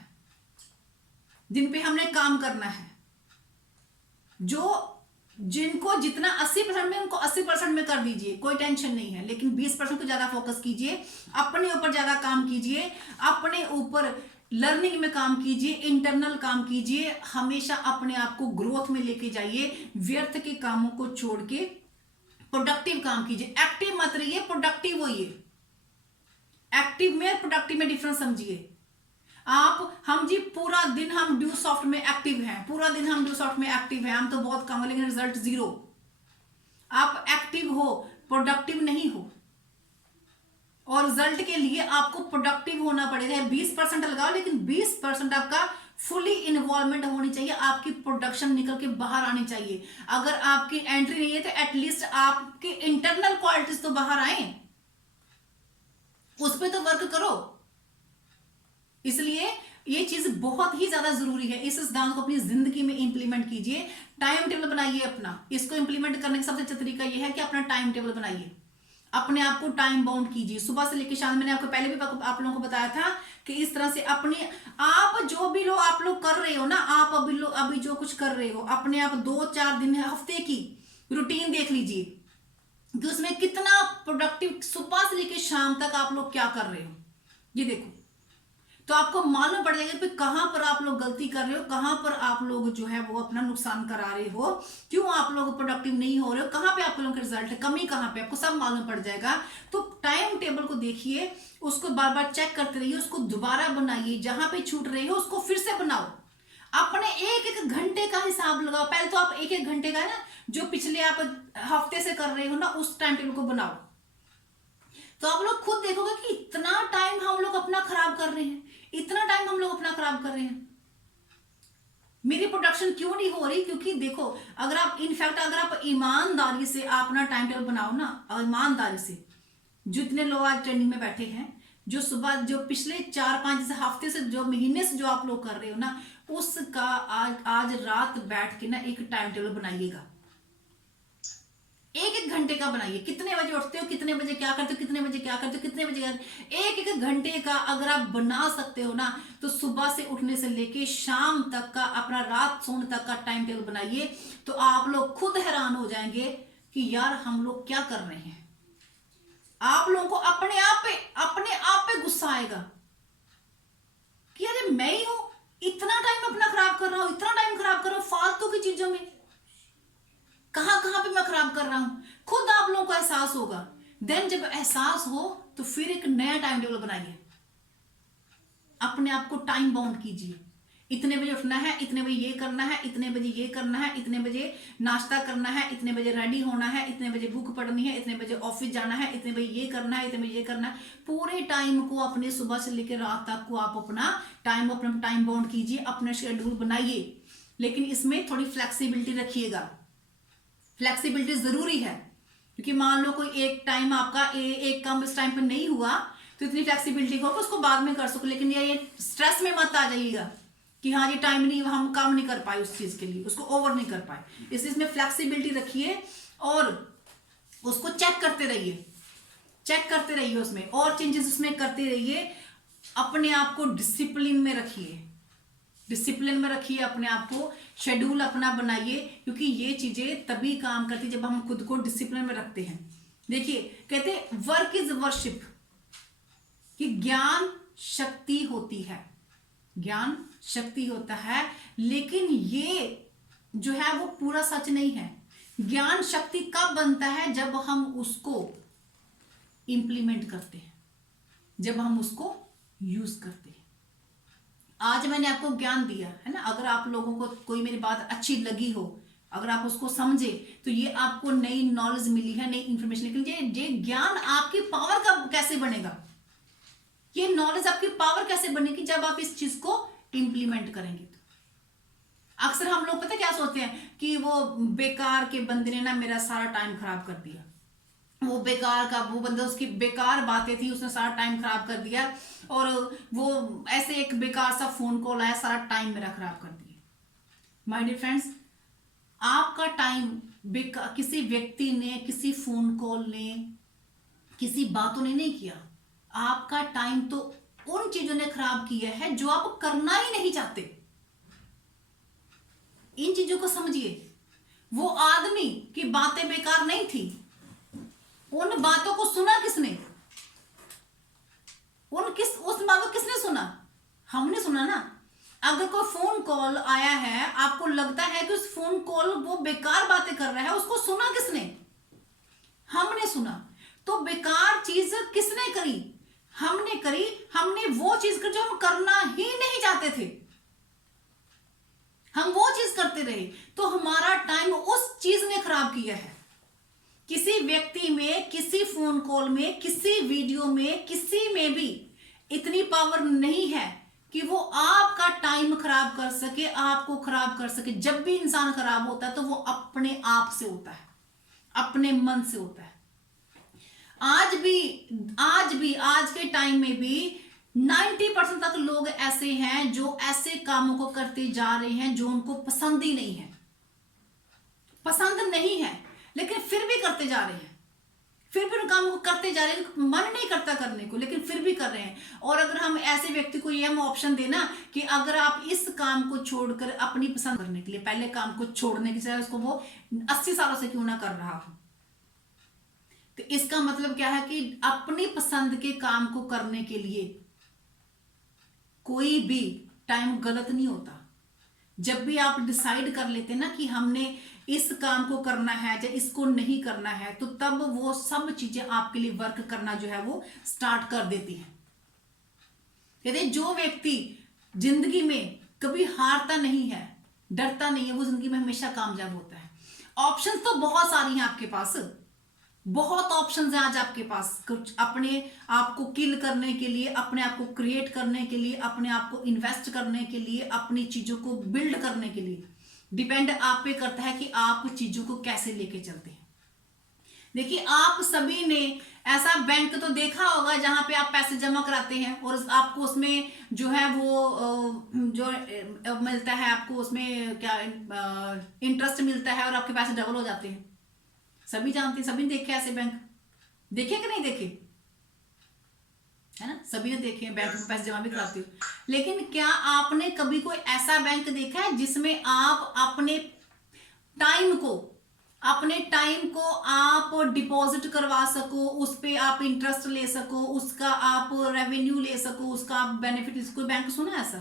जिन पे हमने काम करना है, जो जिनको जितना 80% में उनको 80% में कर दीजिए, कोई टेंशन नहीं है, लेकिन 20% को ज्यादा फोकस कीजिए, अपने ऊपर ज्यादा काम कीजिए, अपने ऊपर लर्निंग में काम कीजिए, इंटरनल काम कीजिए, हमेशा अपने आप को ग्रोथ में लेके जाइए। व्यर्थ के कामों को छोड़ के प्रोडक्टिव काम कीजिए। एक्टिव मत रहिए, प्रोडक्टिव होइए। एक्टिव में और प्रोडक्टिव में डिफरेंस समझिए। हम जी पूरा दिन हम ड्यू सॉफ्ट में एक्टिव हैं, पूरा दिन हम ड्यू सॉफ्ट में एक्टिव हैं, हम तो बहुत कम है लेकिन रिजल्ट 0। आप एक्टिव हो, प्रोडक्टिव नहीं हो, और रिजल्ट के लिए आपको प्रोडक्टिव होना पड़ेगा। 20% लगाओ, लेकिन 20% आपका फुली इन्वॉल्वमेंट होनी चाहिए, आपकी प्रोडक्शन निकल के बाहर आनी चाहिए। अगर आपकी एंट्री नहीं है तो एटलीस्ट आपके इंटरनल क्वालिटीज तो बाहर आए, उस पर तो वर्क करो। इसलिए ये चीज बहुत ही ज्यादा जरूरी है। इस सिद्धांत को अपनी जिंदगी में इंप्लीमेंट कीजिए। टाइम टेबल बनाइए अपना। इसको इंप्लीमेंट करने का सबसे अच्छा तरीका यह है कि अपना टाइम टेबल बनाइए, अपने आप को टाइम बाउंड कीजिए। सुबह से लेकर शाम, मैंने आपको पहले भी आप लोगों को बताया था कि इस तरह से अपने आप जो भी लोग आप लोग कर रहे हो ना, आप अभी जो कुछ कर रहे हो, अपने आप 2-4 दिन हफ्ते की रूटीन देख लीजिए कि उसमें कितना प्रोडक्टिव सुबह से लेकर शाम तक आप लोग क्या कर रहे हो। ये देखो तो आपको मालूम पड़ जाएगा कि कहां पर आप लोग गलती कर रहे हो, कहां पर आप लोग जो है वो अपना नुकसान करा रहे हो, क्यों आप लोग प्रोडक्टिव नहीं हो रहे हो, कहां पे आप लोगों का रिजल्ट है, कमी कहां पे, आपको सब मालूम पड़ जाएगा। तो टाइम टेबल को देखिए, उसको बार बार चेक करते रहिए, उसको दोबारा बनाइए, जहां पे छूट रही हो उसको फिर से बनाओ। अपने एक घंटे का हिसाब लगाओ। पहले तो आप एक घंटे का ना जो पिछले आप हफ्ते से कर रहे हो ना, उस टाइम टेबल को बनाओ। तो आप लोग खुद देखोगे कि इतना टाइम हम लोग अपना खराब कर रहे हैं, इतना टाइम हम लोग अपना खराब कर रहे हैं। मेरी प्रोडक्शन क्यों नहीं हो रही? क्योंकि देखो, अगर आप इनफैक्ट अगर आप ईमानदारी से अपना टाइम टेबल बनाओ ना, ईमानदारी से, जितने लोग आज ट्रेनिंग में बैठे हैं, जो सुबह जो पिछले 4-5 हफ्ते से जो महीने से जो आप लोग कर रहे हो ना, उसका आज रात बैठ के ना एक टाइम टेबल बनाइएगा। एक घंटे का बनाइए। कितने बजे उठते हो, कितने बजे क्या करते हो, कितने बजे क्या करते हो, कितने बजे एक घंटे का अगर आप बना सकते हो ना, तो सुबह से उठने से लेके शाम तक का, अपना रात सोने तक का टाइम टेबल बनाइए। तो आप लोग खुद हैरान हो जाएंगे कि यार हम लोग क्या कर रहे हैं। आप लोगों को अपने आप पे गुस्सा आएगा कि अरे मैं ही हूं, इतना टाइम अपना खराब कर रहा हूं, इतना टाइम खराब कर रहा हूं फालतू की चीजों में, कहां पे मैं खराब कर रहा हूं। खुद आप लोगों को एहसास होगा। देन जब एहसास हो तो फिर एक नया टाइम टेबल बनाइए, अपने आप को टाइम बाउंड कीजिए। इतने बजे उठना है, इतने बजे ये करना है, इतने बजे ये करना है, इतने बजे नाश्ता करना है, इतने बजे रेडी होना है, इतने बजे बुक पढ़नी है, इतने बजे ऑफिस जाना है, इतने बजे ये करना है, इतने बजे ये करना है। पूरे टाइम को अपने सुबह से लेकर रात तक को आप अपना टाइम बाउंड कीजिए, अपना शेड्यूल बनाइए। लेकिन इसमें थोड़ी फ्लेक्सिबिलिटी रखिएगा। फ्लेक्सिबिलिटी जरूरी है, क्योंकि मान लो कोई एक टाइम आपका एक काम इस टाइम पर नहीं हुआ, तो इतनी फ्लेक्सिबिलिटी हो उसको बाद में कर सको। लेकिन ये स्ट्रेस में मत आ जाइएगा कि हाँ ये टाइम नहीं, हम काम नहीं कर पाए उस चीज के लिए, उसको ओवर नहीं कर पाए। इसमें फ्लेक्सिबिलिटी रखिए और उसको चेक करते रहिए, उसमें और चेंजेस उसमें करते रहिए। अपने आप को डिसिप्लिन में रखिए, अपने आप को शेड्यूल अपना बनाइए, क्योंकि ये चीजें तभी काम करती जब हम खुद को डिसिप्लिन में रखते हैं। देखिए कहते वर्क इज वर्शिप, कि ज्ञान शक्ति होती है, ज्ञान शक्ति होता है, लेकिन ये जो है वो पूरा सच नहीं है। ज्ञान शक्ति कब बनता है? जब हम उसको इंप्लीमेंट करते हैं, जब हम उसको यूज करते हैं। आज मैंने आपको ज्ञान दिया है ना, अगर आप लोगों को कोई मेरी बात अच्छी लगी हो, अगर आप उसको समझे, तो ये आपको नई नॉलेज मिली है, नई इंफॉर्मेशन। लेकिन ये ज्ञान आपकी पावर का कैसे बनेगा, ये नॉलेज आपकी पावर कैसे बनेगी? जब आप इस चीज को इंप्लीमेंट करेंगे। तो अक्सर हम लोग पता क्या सोचते हैं कि वो बेकार के बंदे ने ना मेरा सारा टाइम खराब कर दिया, वो बेकार का वो बंदा, उसकी बेकार बातें थी, उसने सारा टाइम खराब कर दिया, और वो ऐसे एक बेकार सा फोन कॉल आया, सारा टाइम मेरा खराब कर दिया। माय डियर फ्रेंड्स, आपका टाइम बेकार किसी व्यक्ति ने, किसी फोन कॉल ने, किसी बातों ने नहीं किया। आपका टाइम तो उन चीजों ने खराब किया है जो आप करना ही नहीं चाहते। इन चीजों को समझिए। वो आदमी की बातें बेकार नहीं थी, उन बातों को सुना किसने? उस बात को किसने सुना? हमने सुना ना। अगर कोई फोन कॉल आया है, आपको लगता है कि उस फोन कॉल वो बेकार बातें कर रहा है, उसको सुना किसने? हमने सुना। तो बेकार चीज किसने करी? हमने करी। हमने वो चीज कर जो हम करना ही नहीं चाहते थे, हम वो चीज करते रहे, तो हमारा टाइम उस चीज ने खराब किया है। किसी व्यक्ति में, किसी फोन कॉल में, किसी वीडियो में, किसी में भी इतनी पावर नहीं है कि वो आपका टाइम खराब कर सके, आपको खराब कर सके। जब भी इंसान खराब होता है तो वो अपने आप से होता है, अपने मन से होता है। आज के टाइम में भी 90% तक लोग ऐसे हैं जो ऐसे कामों को करते जा रहे हैं जो उनको पसंद ही नहीं है, पसंद नहीं है, लेकिन फिर भी करते जा रहे हैं, फिर भी उन कामों को करते जा रहे हैं। मन नहीं करता करने को, लेकिन फिर भी कर रहे हैं। और अगर हम ऐसे व्यक्ति को ये हम ऑप्शन देना कि अगर आप इस काम को छोड़कर अपनी पसंद करने के लिए, पहले काम को छोड़ने की जगह उसको वो 80 सालों से क्यों ना कर रहा हो, तो इसका मतलब क्या है कि अपनी पसंद के काम को करने के लिए कोई भी टाइम गलत नहीं होता। जब भी आप डिसाइड कर लेते हैं ना कि हमने इस काम को करना है या इसको नहीं करना है, तो तब वो सब चीजें आपके लिए वर्क करना जो है वो स्टार्ट कर देती है। कहते जो व्यक्ति जिंदगी में कभी हारता नहीं है, डरता नहीं है, वो जिंदगी में हमेशा कामयाब होता है। ऑप्शन तो बहुत सारी हैं आपके पास, बहुत ऑप्शंस हैं आज आपके पास, कुछ अपने आप को किल करने के लिए, अपने आप को क्रिएट करने के लिए, अपने आप को इन्वेस्ट करने के लिए, अपनी चीजों को बिल्ड करने के लिए। डिपेंड आप पे करता है कि आप चीजों को कैसे लेके चलते हैं। देखिए, आप सभी ने ऐसा बैंक तो देखा होगा जहां पे आप पैसे जमा कराते हैं और आपको उसमें जो है वो जो मिलता है, आपको उसमें क्या इंटरेस्ट मिलता है और आपके पैसे डबल हो जाते हैं। सभी जानते हैं, सभी ने देखे ऐसे बैंक, देखे कि नहीं देखे, है ना? सभी ने देखे हैं, बैंक में पैसे जमा भी कराते हो। लेकिन क्या आपने कभी कोई ऐसा बैंक देखा है जिसमें आप अपने टाइम को आप डिपॉजिट करवा सको, उस पे आप इंटरेस्ट ले सको, उसका आप रेवेन्यू ले सको, उसका आप बेनिफिट ले सको? बैंक सुना ऐसा?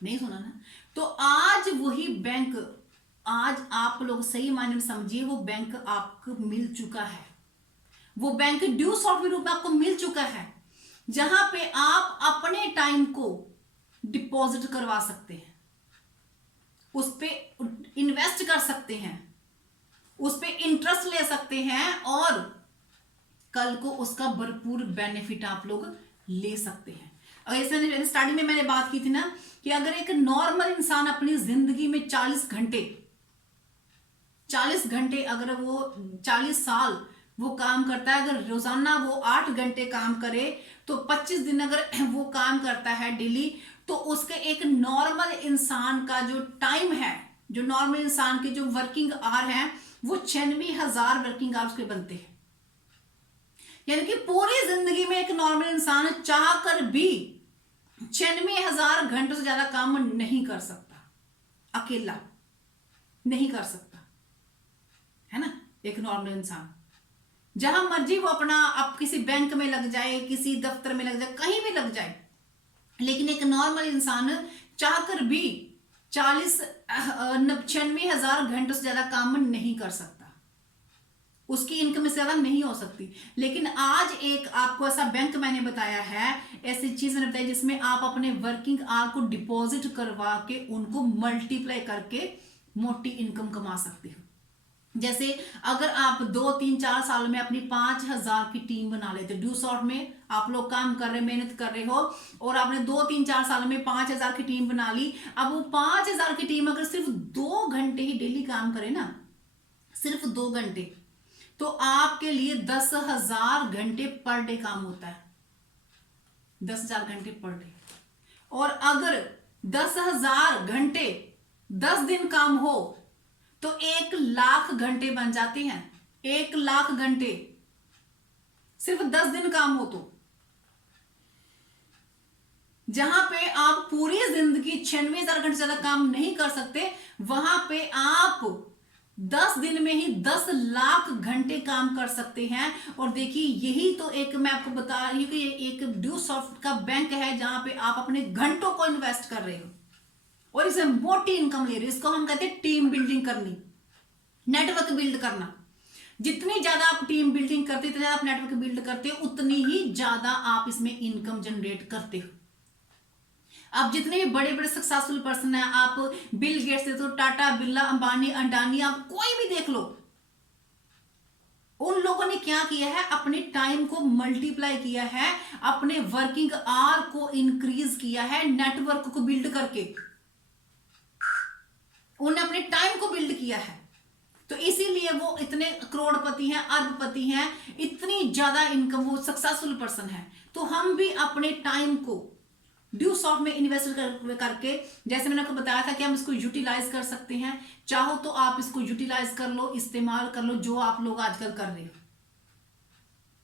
नहीं सुना ना। तो आज वही बैंक, आज आप लोग सही मायने में समझिए, वो बैंक आपको मिल चुका है। वो बैंक ड्यू सॉफ्ट के रूप में आपको मिल चुका है, जहां पे आप अपने टाइम को डिपॉजिट करवा सकते हैं, उस पे इन्वेस्ट कर सकते हैं, उस पे इंटरेस्ट ले सकते हैं, और कल को उसका भरपूर बेनिफिट आप लोग ले सकते हैं। अगर इसमें स्टार्टिंग में मैंने बात की थी ना कि अगर एक नॉर्मल इंसान अपनी जिंदगी में 40 घंटे अगर वो 40 साल वो काम करता है, अगर रोजाना वो 8 घंटे काम करे, तो 25 दिन अगर वो काम करता है डेली, तो उसके एक नॉर्मल इंसान का जो टाइम है, जो नॉर्मल इंसान के जो वर्किंग आवर हैं, वो 96,000 वर्किंग आवर्स के बनते हैं। यानी कि पूरी जिंदगी में एक नॉर्मल इंसान चाह कर भी 96,000 घंटों से ज्यादा काम नहीं कर सकता, अकेला नहीं कर सकता, है ना? एक नॉर्मल इंसान जहां मर्जी वो अपना, अब किसी बैंक में लग जाए, किसी दफ्तर में लग जाए, कहीं भी लग जाए, लेकिन एक नॉर्मल इंसान चाहकर भी 96,000 घंटों से ज्यादा काम नहीं कर सकता, उसकी इनकम से ज्यादा नहीं हो सकती। लेकिन आज एक आपको ऐसा बैंक मैंने बताया है, ऐसी चीज मैंने बताई जिसमें आप अपने वर्किंग आवर को डिपॉजिट करवा के उनको मल्टीप्लाई करके मोटी इनकम कमा सकते हो। जैसे अगर आप 2-3-4 साल में अपनी 5,000 की टीम बना लेते, ड्यू शॉर्ट में आप लोग काम कर रहे, मेहनत कर रहे हो, और आपने 2-3-4 साल में 5,000 की टीम बना ली। अब वो 5,000 की टीम अगर सिर्फ 2 घंटे ही डेली काम करे ना, सिर्फ 2 घंटे, तो आपके लिए 10,000 घंटे पर डे काम होता है, 10,000 घंटे पर डे। और अगर 10,000 घंटे 10 दिन काम हो तो 1,00,000 घंटे बन जाते हैं। 1,00,000 घंटे सिर्फ 10 दिन काम हो तो, जहां पे आप पूरी जिंदगी 96,000 घंटे ज्यादा काम नहीं कर सकते, वहां पे आप 10 दिन में ही 10,00,000 घंटे काम कर सकते हैं। और देखिए यही तो एक मैं आपको बता रही हूं कि एक ड्यू सॉफ्ट का बैंक है जहां पे आप अपने घंटों को इन्वेस्ट कर रहे हो और इसे मोटी इनकम ले रहे हो। इसको हम कहते हैं टीम बिल्डिंग करनी, नेटवर्क बिल्ड करना। जितनी ज्यादा आप टीम बिल्डिंग करते, इतने ज्यादा आप नेटवर्क बिल्ड करते हो, उतनी ही ज्यादा आप इसमें इनकम जनरेट करते हो। आप जितने भी बड़े बड़े सक्सेसफुल पर्सन हैं, आप बिल गेट्स देखो, टाटा, बिरला, अंबानी, अंडानी, आप कोई भी देख लो, उन लोगों ने क्या किया है, अपने टाइम को मल्टीप्लाई किया है, अपने वर्किंग आवर को इंक्रीज किया है, नेटवर्क को बिल्ड करके उन्होंने अपने टाइम को बिल्ड किया है। तो इसीलिए वो इतने करोड़पति हैं, अरबपति हैं, इतनी ज्यादा इनकम, वो सक्सेसफुल पर्सन है। तो हम भी अपने टाइम को ड्यू सॉफ्ट में इन्वेस्ट करके, जैसे मैंने आपको बताया था कि हम इसको यूटिलाइज कर सकते हैं। चाहो तो आप इसको यूटिलाइज कर लो, इस्तेमाल कर लो, जो आप लोग आजकल कर रहे हो,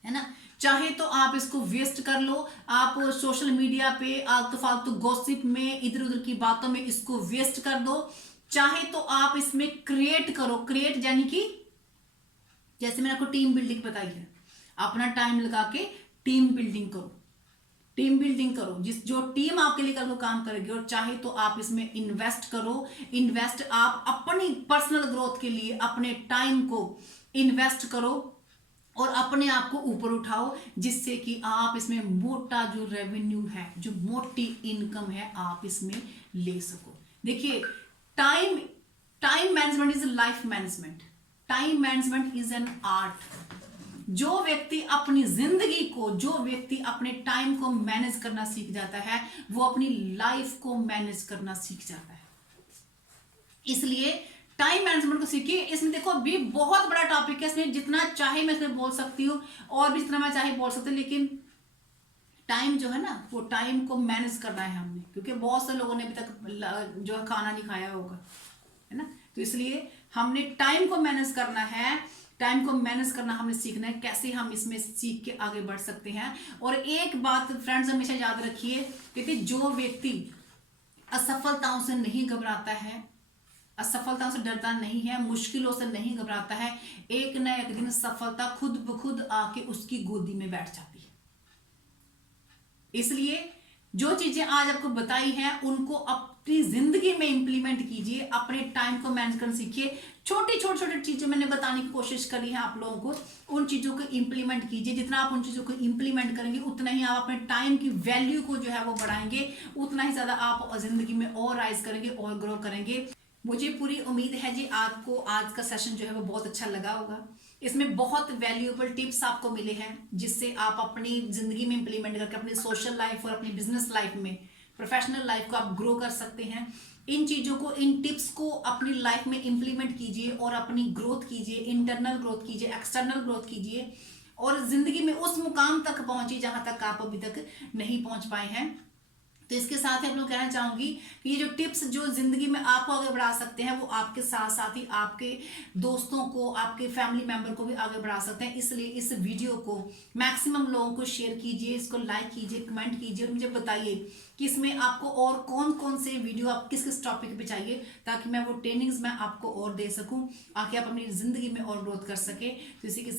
है ना। चाहे तो आप इसको वेस्ट कर लो, आप सोशल मीडिया पे आलतू फालतू गॉसिप में, इधर उधर की बातों में इसको वेस्ट कर दो। चाहे तो आप इसमें क्रिएट करो, क्रिएट यानी कि जैसे मैंने आपको टीम बिल्डिंग बताई है, अपना टाइम लगा के टीम बिल्डिंग करो, टीम बिल्डिंग करो, जो टीम आपके लिए कल को काम करेगी। और चाहे तो आप इसमें इन्वेस्ट करो, इन्वेस्ट आप अपनी पर्सनल ग्रोथ के लिए अपने टाइम को इन्वेस्ट करो और अपने आप को ऊपर उठाओ, जिससे कि आप इसमें मोटा जो रेवेन्यू है, जो मोटी इनकम है, आप इसमें ले सको। देखिए time management is life management, time management is an art. जो व्यक्ति अपनी जिंदगी को, जो व्यक्ति अपने टाइम को मैनेज करना सीख जाता है, वो अपनी लाइफ को मैनेज करना सीख जाता है। इसलिए टाइम मैनेजमेंट को सीखिए। इसमें देखो अभी बहुत बड़ा टॉपिक है, इसमें जितना चाहे मैं इसमें बोल सकती हूँ और भी जितना मैं चाहे बोल सकती हूँ, लेकिन टाइम जो है ना, वो टाइम को मैनेज करना है हमने, क्योंकि बहुत से लोगों ने अभी तक जो है खाना नहीं खाया होगा, है ना। तो इसलिए हमने टाइम को मैनेज करना है, टाइम को मैनेज करना हमने सीखना है, कैसे हम इसमें सीख के आगे बढ़ सकते हैं। और एक बात फ्रेंड्स हमेशा याद रखिए, क्योंकि जो व्यक्ति असफलताओं से नहीं घबराता है, असफलताओं से डरता नहीं है, मुश्किलों से नहीं घबराता है, एक ना एक दिन सफलता खुद ब खुद आके उसकी गोदी में बैठ जाती है। इसलिए जो चीजें आज आपको बताई हैं, उनको अपनी जिंदगी में इंप्लीमेंट कीजिए, अपने टाइम को मैनेज करना सीखिए। छोटी छोटी चीजें मैंने बताने की कोशिश करी है आप लोगों को, उन चीजों को इंप्लीमेंट कीजिए। जितना आप उन चीजों को इंप्लीमेंट करेंगे, उतना ही आप अपने टाइम की वैल्यू को जो है वो बढ़ाएंगे, उतना ही ज्यादा आप जिंदगी में और राइज करेंगे और ग्रो करेंगे। मुझे पूरी उम्मीद है जी आपको आज का सेशन जो है वो बहुत अच्छा लगा होगा। इसमें बहुत वैल्यूएबल टिप्स आपको मिले हैं, जिससे आप अपनी जिंदगी में इंप्लीमेंट करके अपनी सोशल लाइफ और अपनी बिजनेस लाइफ में, प्रोफेशनल लाइफ को आप ग्रो कर सकते हैं। इन चीजों को, इन टिप्स को अपनी लाइफ में इंप्लीमेंट कीजिए और अपनी ग्रोथ कीजिए, इंटरनल ग्रोथ कीजिए, एक्सटर्नल ग्रोथ कीजिए, और जिंदगी में उस मुकाम तक पहुंचिए जहां तक आप अभी तक नहीं पहुंच पाए हैं। तो इसके साथ ही आप लोग कहना चाहूंगी कि ये जो टिप्स जो जिंदगी में आपको आगे बढ़ा सकते हैं, वो आपके साथ साथ ही आपके दोस्तों को, आपके फैमिली मेंबर को भी आगे बढ़ा सकते हैं। इसलिए इस वीडियो को मैक्सिमम लोगों को शेयर कीजिए, इसको लाइक कीजिए, कमेंट कीजिए और मुझे बताइए कि इसमें आपको और कौन कौन से वीडियो आप किस किस टॉपिक पे चाहिए, ताकि मैं वो ट्रेनिंग्स मैं आपको और दे सकूं, आके आप अपनी जिंदगी में और ग्रोथ कर सके। तो इसी के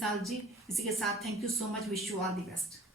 साथ thank you so much, wish you all the best.